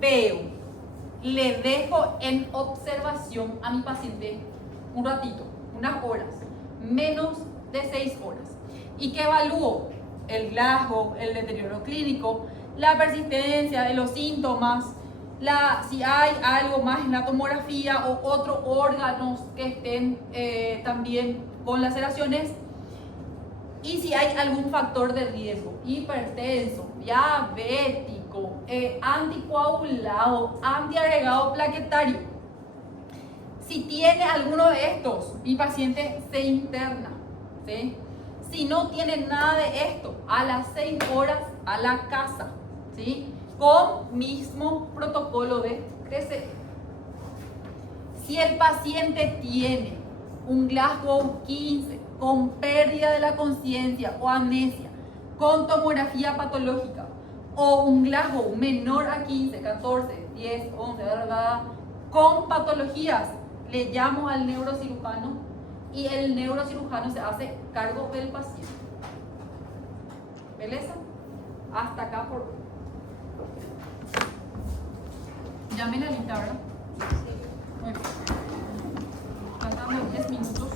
veo, le dejo en observación a mi paciente un ratito, unas horas, menos de 6 horas. y que evalúo el Glasgow, el deterioro clínico, la persistencia de los síntomas, si hay algo más en la tomografía o otros órganos que estén también con laceraciones, y si hay algún factor de riesgo, hipertenso, diabético, anticoagulado, antiagregado plaquetario. Si tiene alguno de estos, mi paciente se interna, ¿sí? Si no tiene nada de esto, a las 6 horas a la casa, ¿sí? Con mismo protocolo de TCE. Si el paciente tiene un Glasgow 15 con pérdida de la conciencia o amnesia, con tomografía patológica, o un Glasgow menor a 15, 14, 10, 11, ¿verdad? Con patologías, le llamo al neurocirujano y el neurocirujano se hace cargo del paciente. ¿Beleza? Hasta acá por hoy. Llame la lista, ¿verdad? Sí. Muy bien. Faltando 10 minutos.